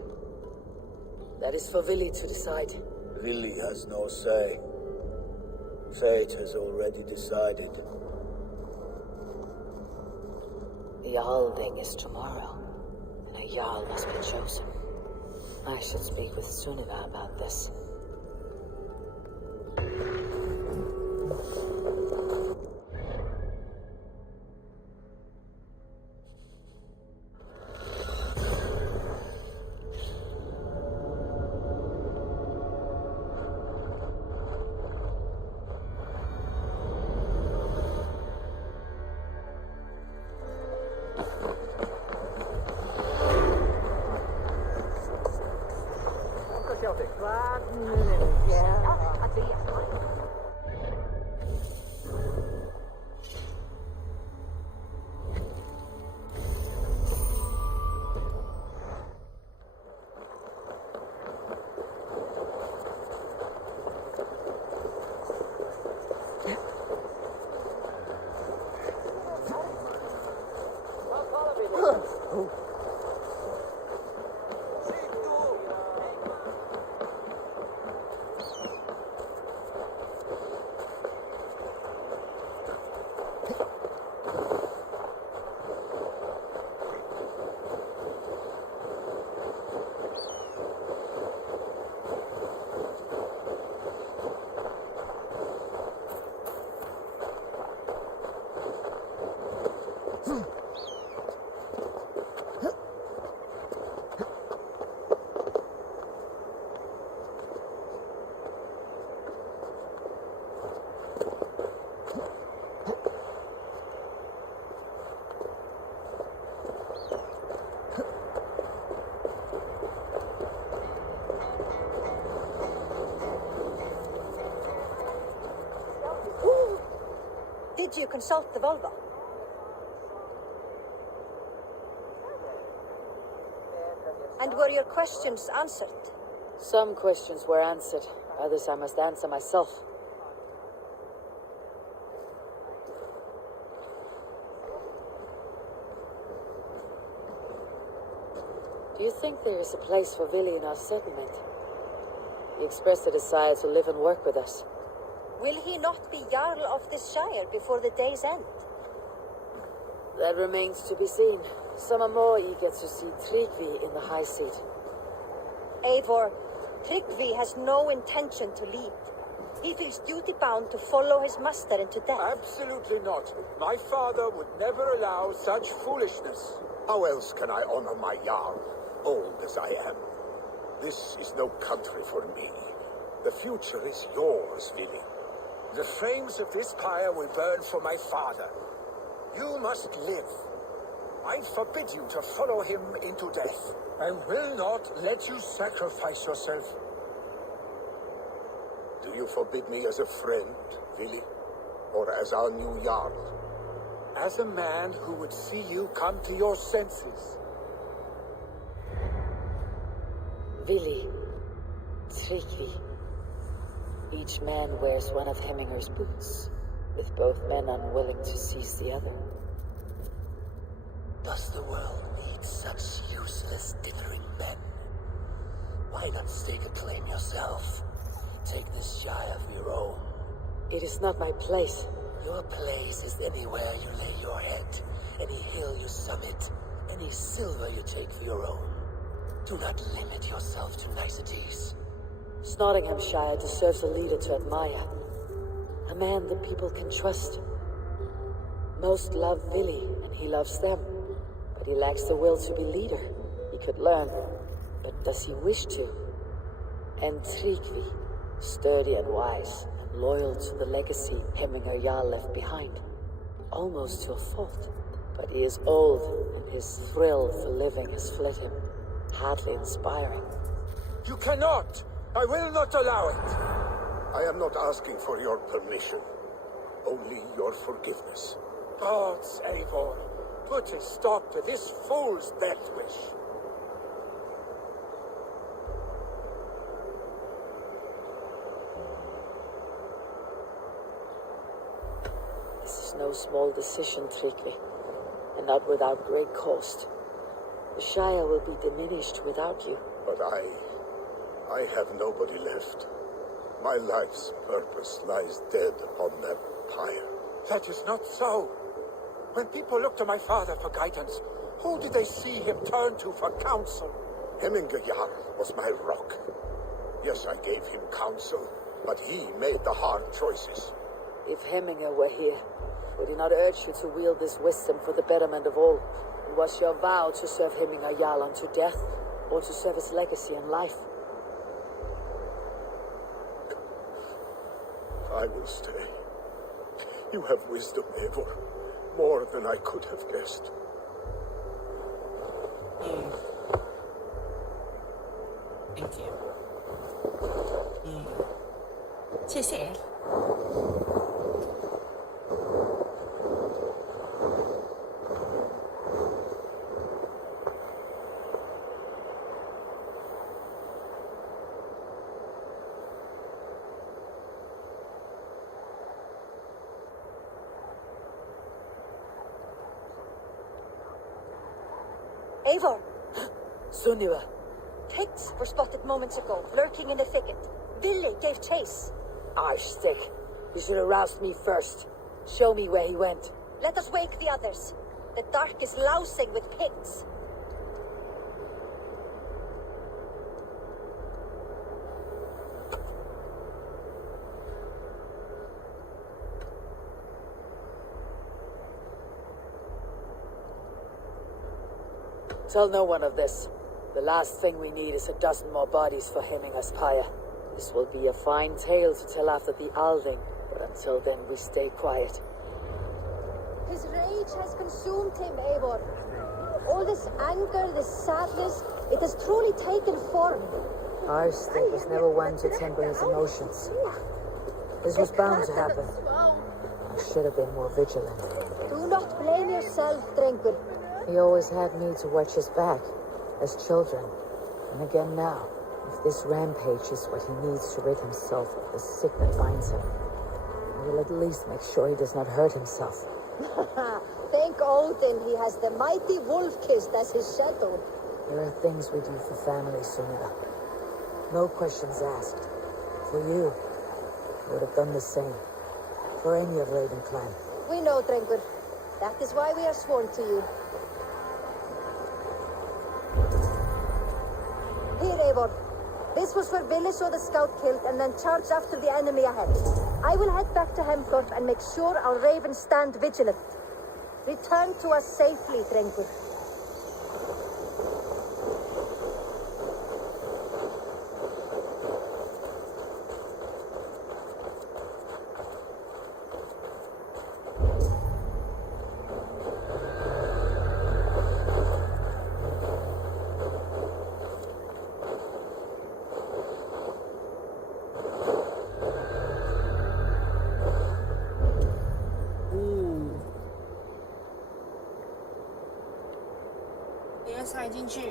That is for Vili to decide. Vili has no say. Fate has already decided. The Jarlding is tomorrow, and a Jarl must be chosen. I should speak with Sunniva about this. Did you consult the Volva? And were your questions answered? Some questions were answered. Others I must answer myself. Do you think there is a place for Vili in our settlement? He expressed a desire to live and work with us. Will he not be Jarl of this Shire before the day's end? That remains to be seen. Some are more eager to see Tryggvi in the high seat. Eivor, Tryggvi has no intention to lead. He feels duty-bound to follow his master into death. Absolutely not. My father would never allow such foolishness. How else can I honor my Jarl, old as I am? This is no country for me. The future is yours, Vili. The flames of this pyre will burn for my father. You must live. I forbid you to follow him into death. I will not let you sacrifice yourself. Do you forbid me as a friend, Vili? Or as our new Jarl? As a man who would see you come to your senses. Vili, Tryggvi. Each man wears one of Hemminger's boots, with both men unwilling to seize the other. Does the world need such useless, dithering men? Why not stake a claim yourself? Take this shy of your own. It is not my place. Your place is anywhere you lay your head, any hill you summit, any silver you take for your own. Do not limit yourself to niceties. Nottinghamshire deserves a leader to admire. A man the people can trust. Most love Vili, and he loves them. But he lacks the will to be leader. He could learn, but does he wish to? And Tryggvi, sturdy and wise, and loyal to the legacy Hemminger Jarl left behind. Almost to a fault. But he is old, and his thrill for living has fled him. Hardly inspiring. You cannot! I will not allow it! I am not asking for your permission. Only your forgiveness. Gods, Eivor, put a stop to this fool's death wish. This is no small decision, Tryggvi, and not without great cost. The Shire will be diminished without you. But I have nobody left. My life's purpose lies dead upon that pyre. That is not so. When people look to my father for guidance, who did they see him turn to for counsel? Hemminger Jarl was my rock. Yes, I gave him counsel, but he made the hard choices. If Hemminger were here, would he not urge you to wield this wisdom for the betterment of all? And was your vow to serve Hemminger Jarl unto death, or to serve his legacy in life? I will stay. You have wisdom, Eivor. More than I could have guessed. Thank you. 谢谢。Eivor! Sunniva! Picts were spotted moments ago, lurking in the thicket. Vili gave chase. Arshstick. You should have roused me first. Show me where he went. Let us wake the others. The dark is lousing with Picts. Tell no one of this. The last thing we need is a dozen more bodies for Hemminger's pyre. This will be a fine tale to tell after the Alding, but until then we stay quiet. His rage has consumed him, Eivor. All this anger, this sadness, it has truly taken form. Arshstick was never one to temper his emotions. This was bound to happen. I should have been more vigilant. Do not blame yourself, Drengur. He always had me to watch his back, as children. And again now, if this rampage is what he needs to rid himself of the sick that binds him, I will at least make sure he does not hurt himself. Thank Odin he has the mighty Wolf-Kissed as his shadow. There are things we do for family, Sunniva. No questions asked. For you, I would have done the same. For any of Raven clan. We know, Drengur. That is why we are sworn to you. Here, Eivor. This was where Willis saw the scout killed and then charged after the enemy ahead. I will head back to Hemthorpe and make sure our ravens stand vigilant. Return to us safely, Drengur.塞进去。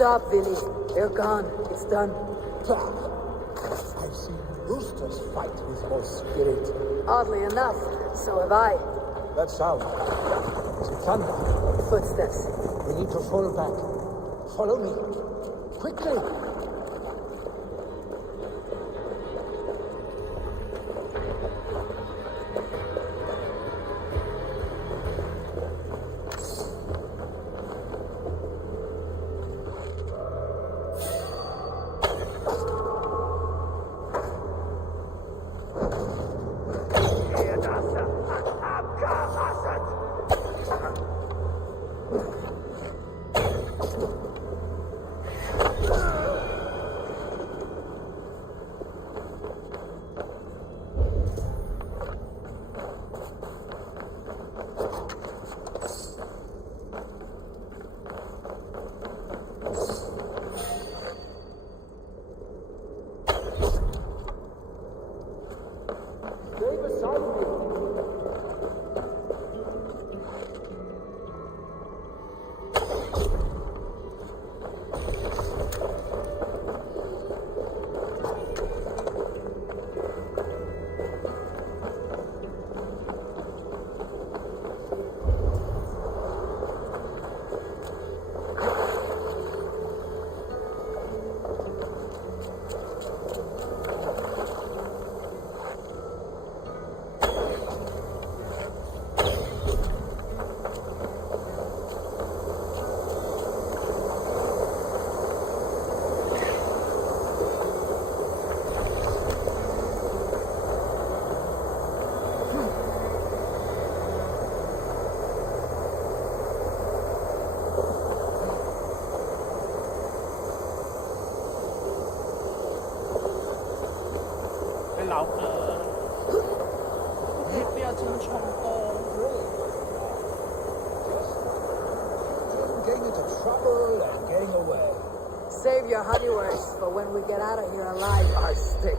Stop, Vinny. They're gone. It's done. I've seen roosters fight with more spirit. Oddly enough, so have I. That sound. Is it thunder? Footsteps. We need to fall back. Follow me. Quickly! Getting into trouble and getting away. Save your honey words for when we get out of here alive, Arstick.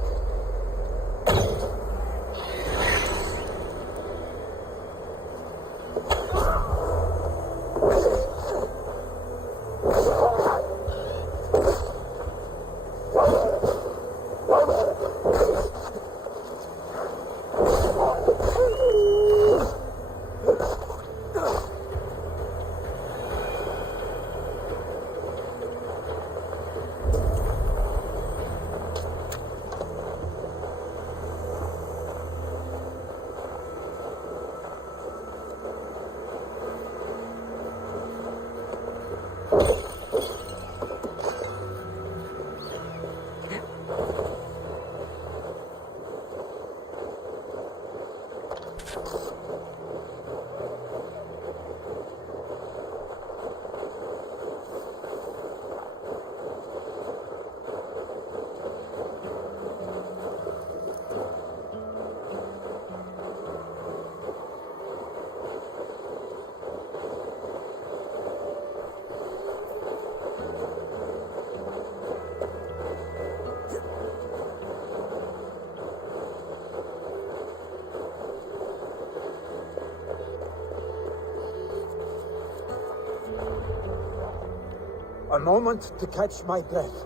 A moment to catch my breath.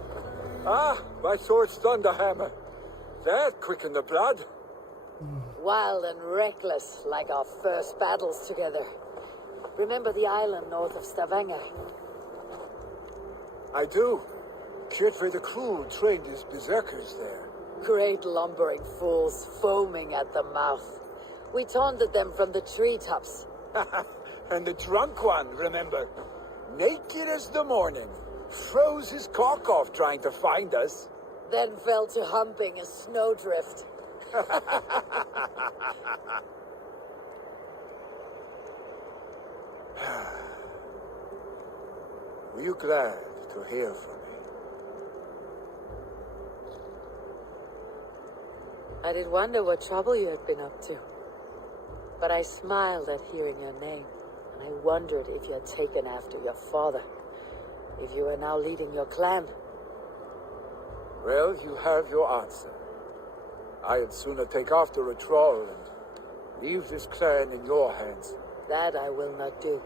Ah, my sword's thunderhammer. That quickened the blood. Wild and reckless, like our first battles together. Remember the island north of Stavanger? I do. Kjotve the Cruel trained his berserkers there. Great lumbering fools, foaming at the mouth. We taunted them from the treetops. And the drunk one, remember? Naked as the morning. Froze his cock off trying to find us. Then fell to humping a snowdrift. Were you glad to hear from me? I did wonder what trouble you had been up to. But I smiled at hearing your name, and I wondered if you had taken after your father. If you were now leading your clan. Well, you have your answer. I'd sooner take after a troll and leave this clan in your hands. That I will not do.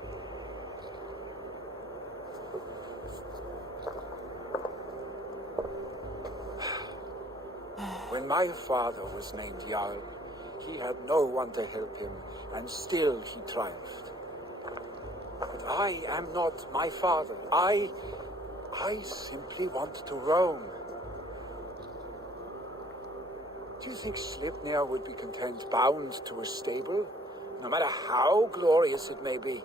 When my father was named Jarl, he had no one to help him, and still he triumphed. But I am not my father. I simply want to roam. Do you think Sleipnir would be content bound to a stable, no matter how glorious it may be?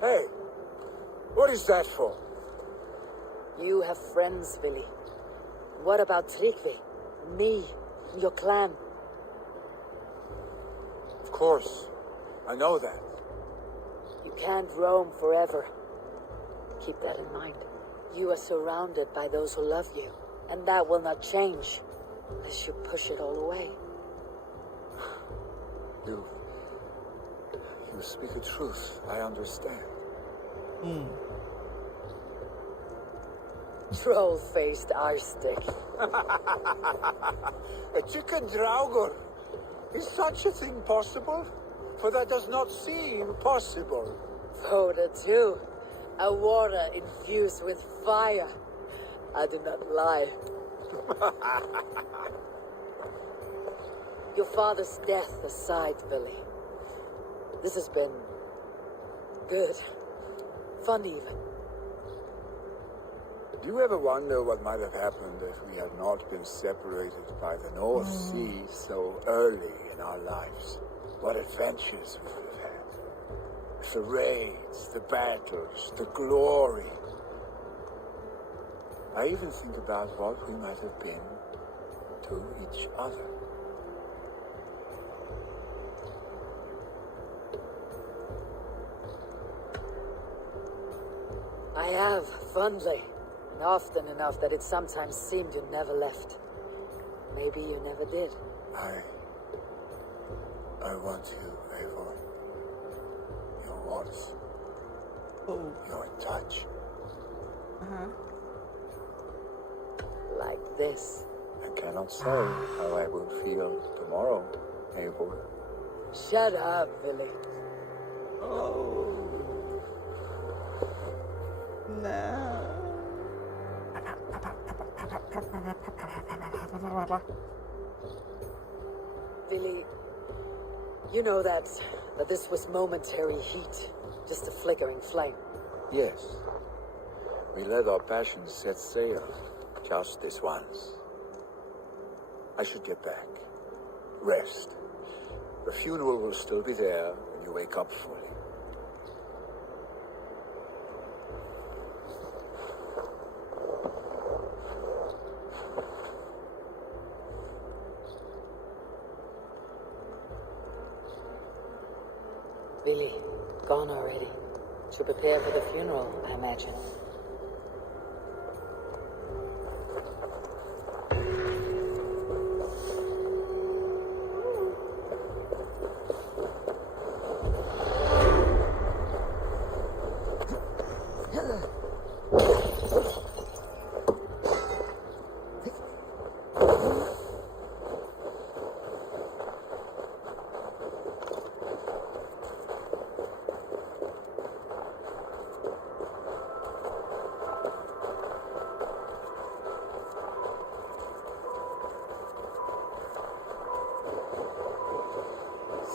Hey, what is that for? You have friends, Vili. What about Tryggvi? Me? Your clan? Of course. I know that. You can't roam forever. Keep that in mind. You are surrounded by those who love you, and that will not change unless you push it all away. You speak a truth. I understand. Troll-faced Arstick. A chicken draugur. Is such a thing possible? For that does not seem possible. Voda too. A water infused with fire. I do not lie. Your father's death aside, Billy. This has been good. Fun even. Do you ever wonder what might have happened if we had not been separated by the North Sea so early in our lives? What adventures we would have had. The raids, the battles, the glory. I even think about what we might have been to each other. I have, fondly. And often enough that it sometimes seemed you never left. Maybe you never did. I want you, Eivor. Your warmth, Oh, your touch. Like this. I cannot say how I will feel tomorrow, Eivor. Shut up, Billy. Oh. No. Billy, you know that this was momentary heat, just a flickering flame. Yes. We let our passions set sail, just this once. I should get back. Rest. The funeral will still be there when you wake up fully. Billy, gone already. To prepare for the funeral, I imagine.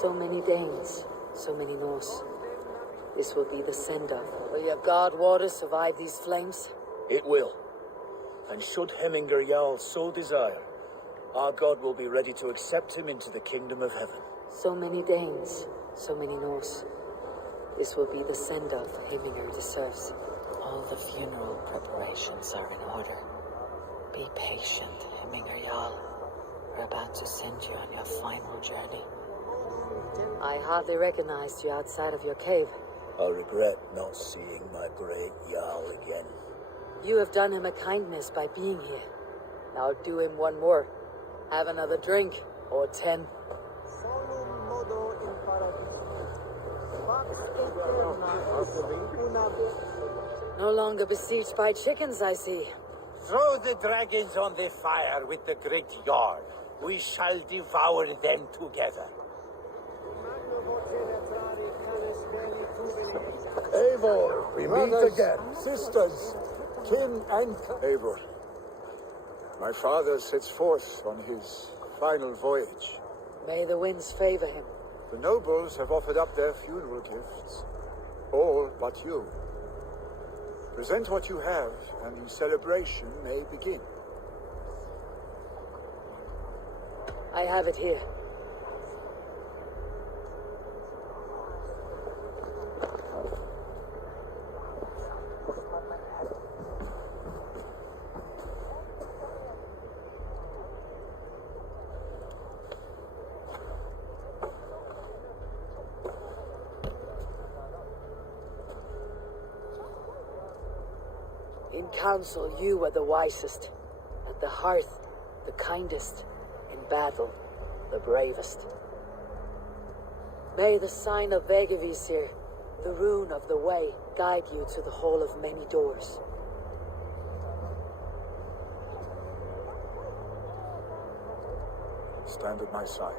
So many Danes, so many Norse. This will be the send-off. Will your god water survive these flames? It will. And should Hemminger Jarl so desire, our god will be ready to accept him into the kingdom of heaven. So many Danes, so many Norse. This will be the send-off Hemminger deserves. All the funeral preparations are in order. Be patient, Hemminger Jarl. We're about to send you on your final journey. I hardly recognized you outside of your cave. I'll regret not seeing my great Jarl again. You have done him a kindness by being here. Now do him one more. Have another drink, or 10. No longer besieged by chickens, I see. Throw the dragons on the fire with the great Jarl. We shall devour them together. Eivor, we Brothers, meet again. sisters, kin and... Eivor, my father sets forth on his final voyage. May the winds favor him. The nobles have offered up their funeral gifts. All but you. Present what you have, and the celebration may begin. I have it here. In council, you were the wisest. At the hearth, the kindest. In battle, the bravest. May the sign of Vegavisir, the rune of the way, guide you to the hall of many doors. Stand at my side.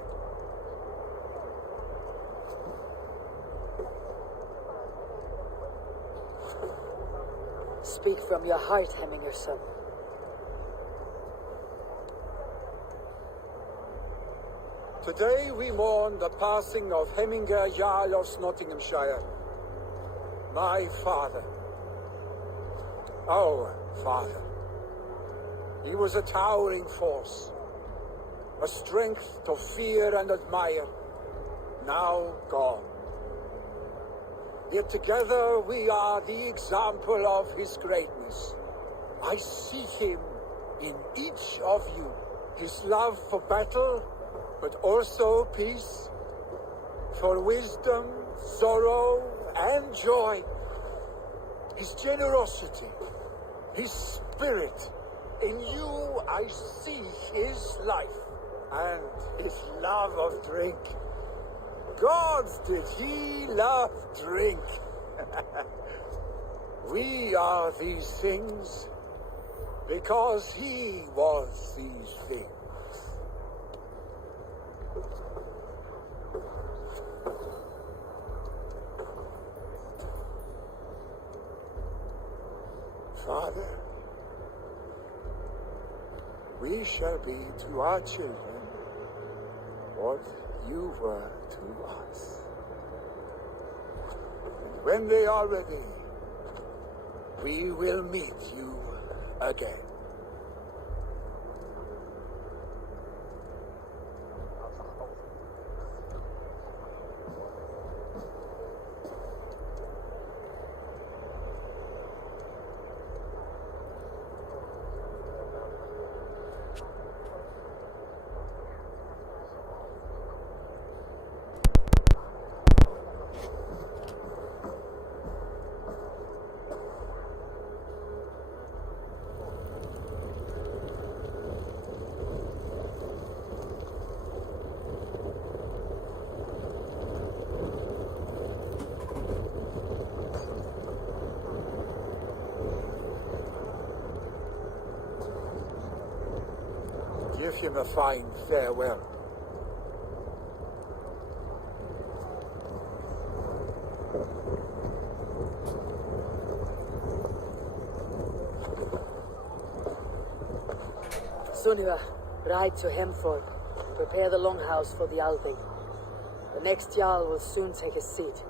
Speak from your heart, Hemminger son. Today we mourn the passing of Hemminger Jarl of Nottinghamshire. My father. Our father. He was a towering force. A strength to fear and admire. Now gone. Yet together we are the example of his greatness. I see him in each of you. His love for battle, but also peace. For wisdom, sorrow, and joy. His generosity, his spirit. In you I see his life. And his love of drink. Gods, did he love drink? We are these things because he was these things. Father, we shall be to our children what you were to us. And when they are ready, we will meet you again. Give him a fine farewell. Sunniva, ride to Hemthorpe and prepare the longhouse for the Althing. The next Jarl will soon take his seat.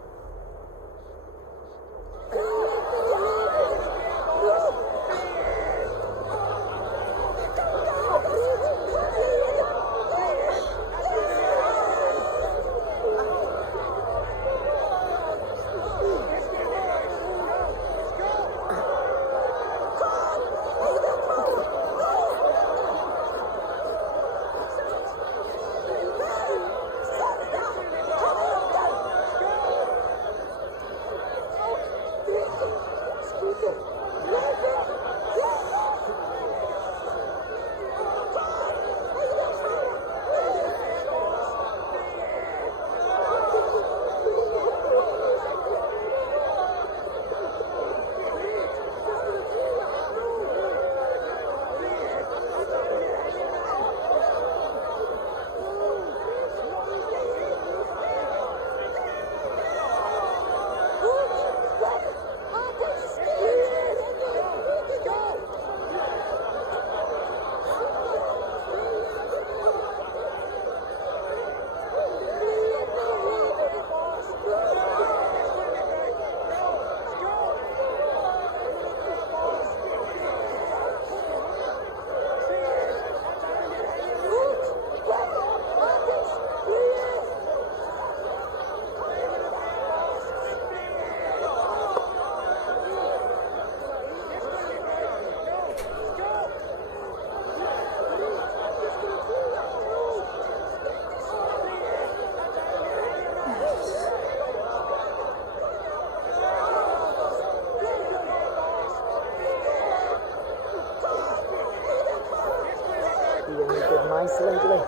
Nice lately.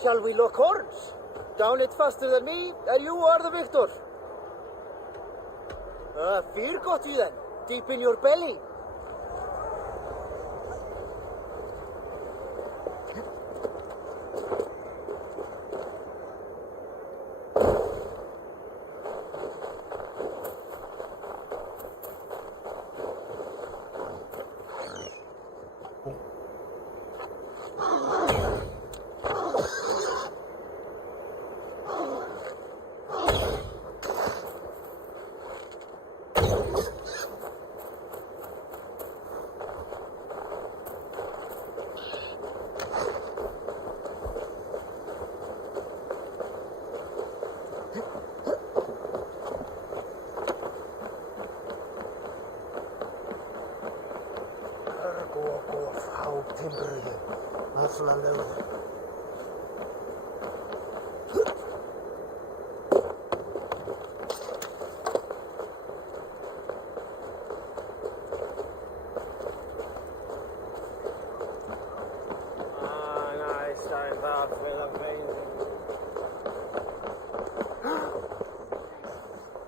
Shall we lock horns? Down it faster than me, and you are the victor. Fear got you then, deep in your belly.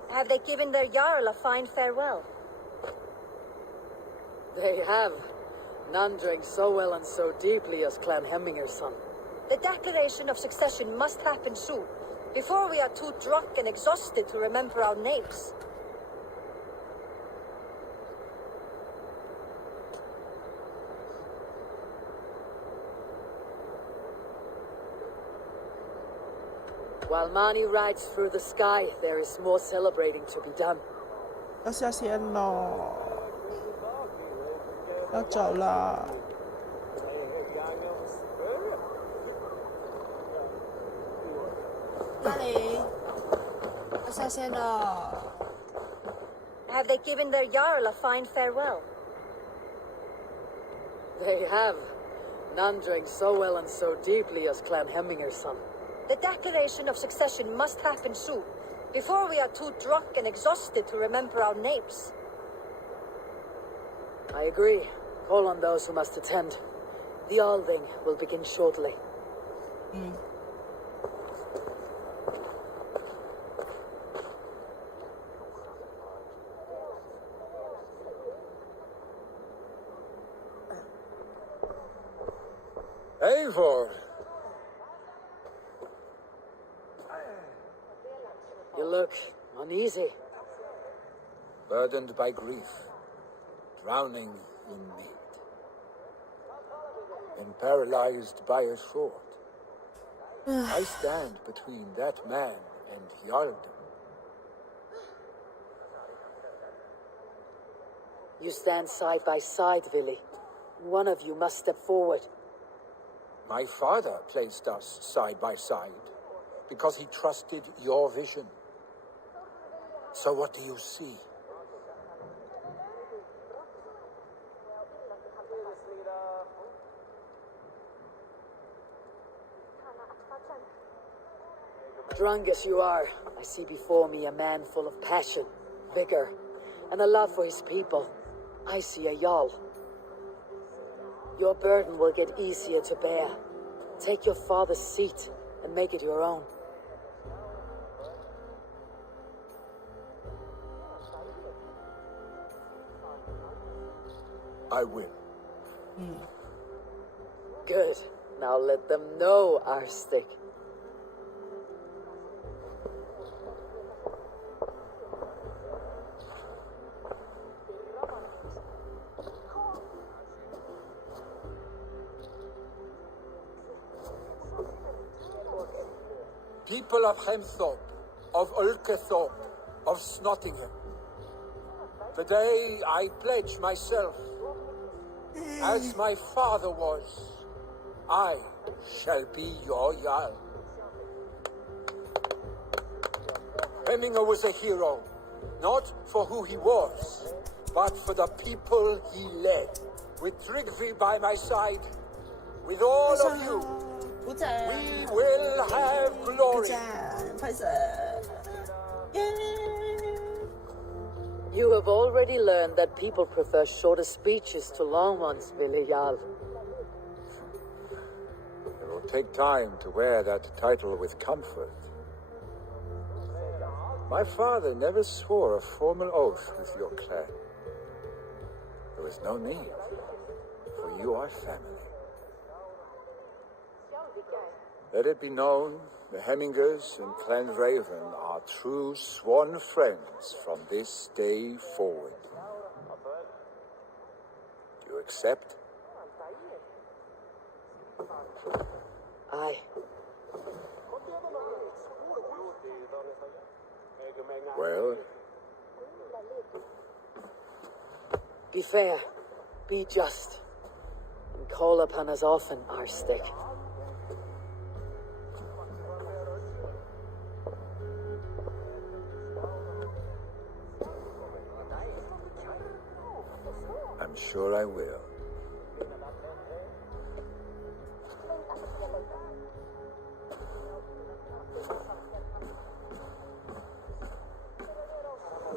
Have they given their Jarl a fine farewell? They have. None drank so well and so deeply as Clan Hemminger's son. The declaration of succession must happen soon, before we are too drunk and exhausted to remember our names. While Mani rides through the sky, there is more celebrating to be done. 要下线咯，要走了。那里，要下线了。Have they given their Jarl a fine farewell? They have. None drank so well and so deeply as Clan Hemminger's son. The declaration of succession must happen soon, before we are too drunk and exhausted to remember our names. I agree. Call on those who must attend. The Althing will begin shortly. Eivor! You look uneasy. Burdened by grief, drowning in need, and paralyzed by a thought. I stand between that man and Jarldom. You stand side by side, Vili. One of you must step forward. My father placed us side by side because he trusted your vision. So what do you see? Drunk as you are, I see before me a man full of passion, vigor, and a love for his people. I see a Jarl. Your burden will get easier to bear. Take your father's seat and make it your own. I will. Good. Now let them know our stick. People of Hemthorpe, of Ulkethorpe, of Snottingham. Today I pledge myself, as my father was, I shall be your Jarl. Hemminger was a hero, not for who he was, but for the people he led. With Tryggvi by my side, with all of you, we will have glory. You have already learned that people prefer shorter speeches to long ones, Vili Jarl. It will take time to wear that title with comfort. My father never swore a formal oath with your clan. There was no need, for you are family. Let it be known, the Hemmingers and Clan Raven are true sworn friends from this day forward. Do you accept? Aye. Well? Be fair, be just, and call upon us often, our stick. I'm sure I will.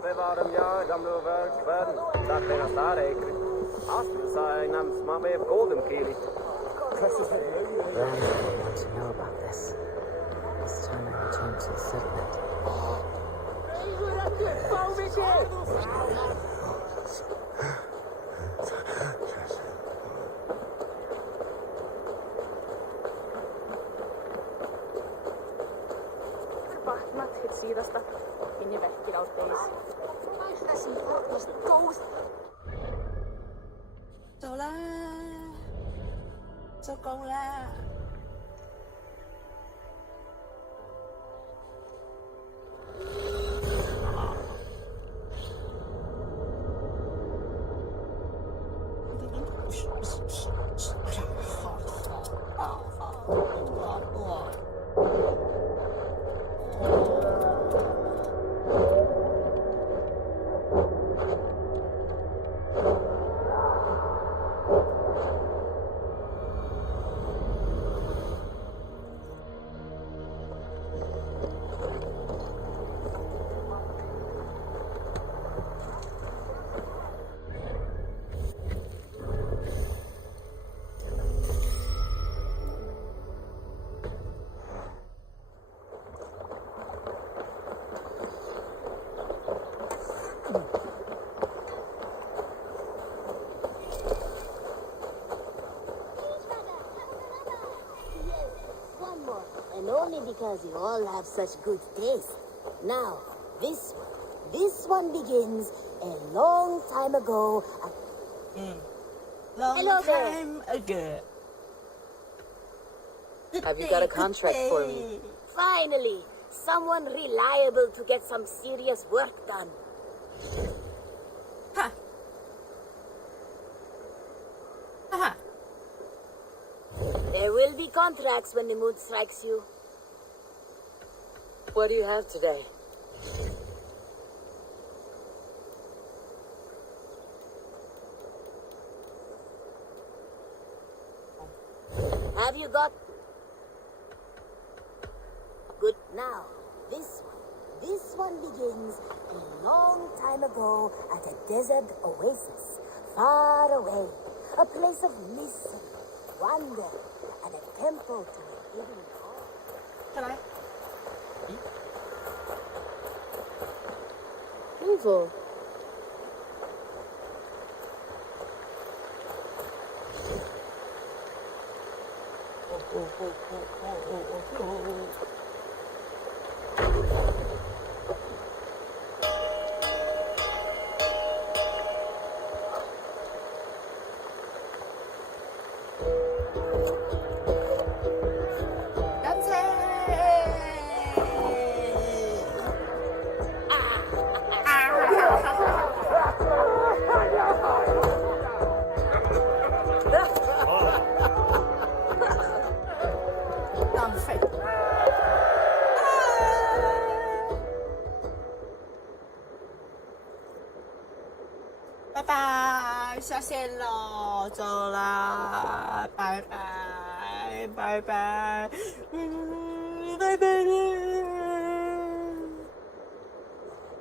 Bevaram ja, gamle verkvän, dat ben a stare ekri. Astru sa nam smame golden kili. to know about this. This time I return to the settlement. Vatnat hit síðasta inn í verkir árdeis. Þessi er góð. 走啦，收工啦。And only because you all have such good taste. Now, this one begins a long time ago. Long time ago. Have you got a contract for me? Finally, someone reliable to get some serious work done. Ha. Aha. There will be contracts when the mood strikes you. What do you have today? Have you got... Good. Now, this one begins a long time ago at a desert oasis, far away. A place of mystery, wonder, and a temple to a hidden god. Can I? Evil.拜拜，下线喽，走啦，拜拜，拜拜，拜拜。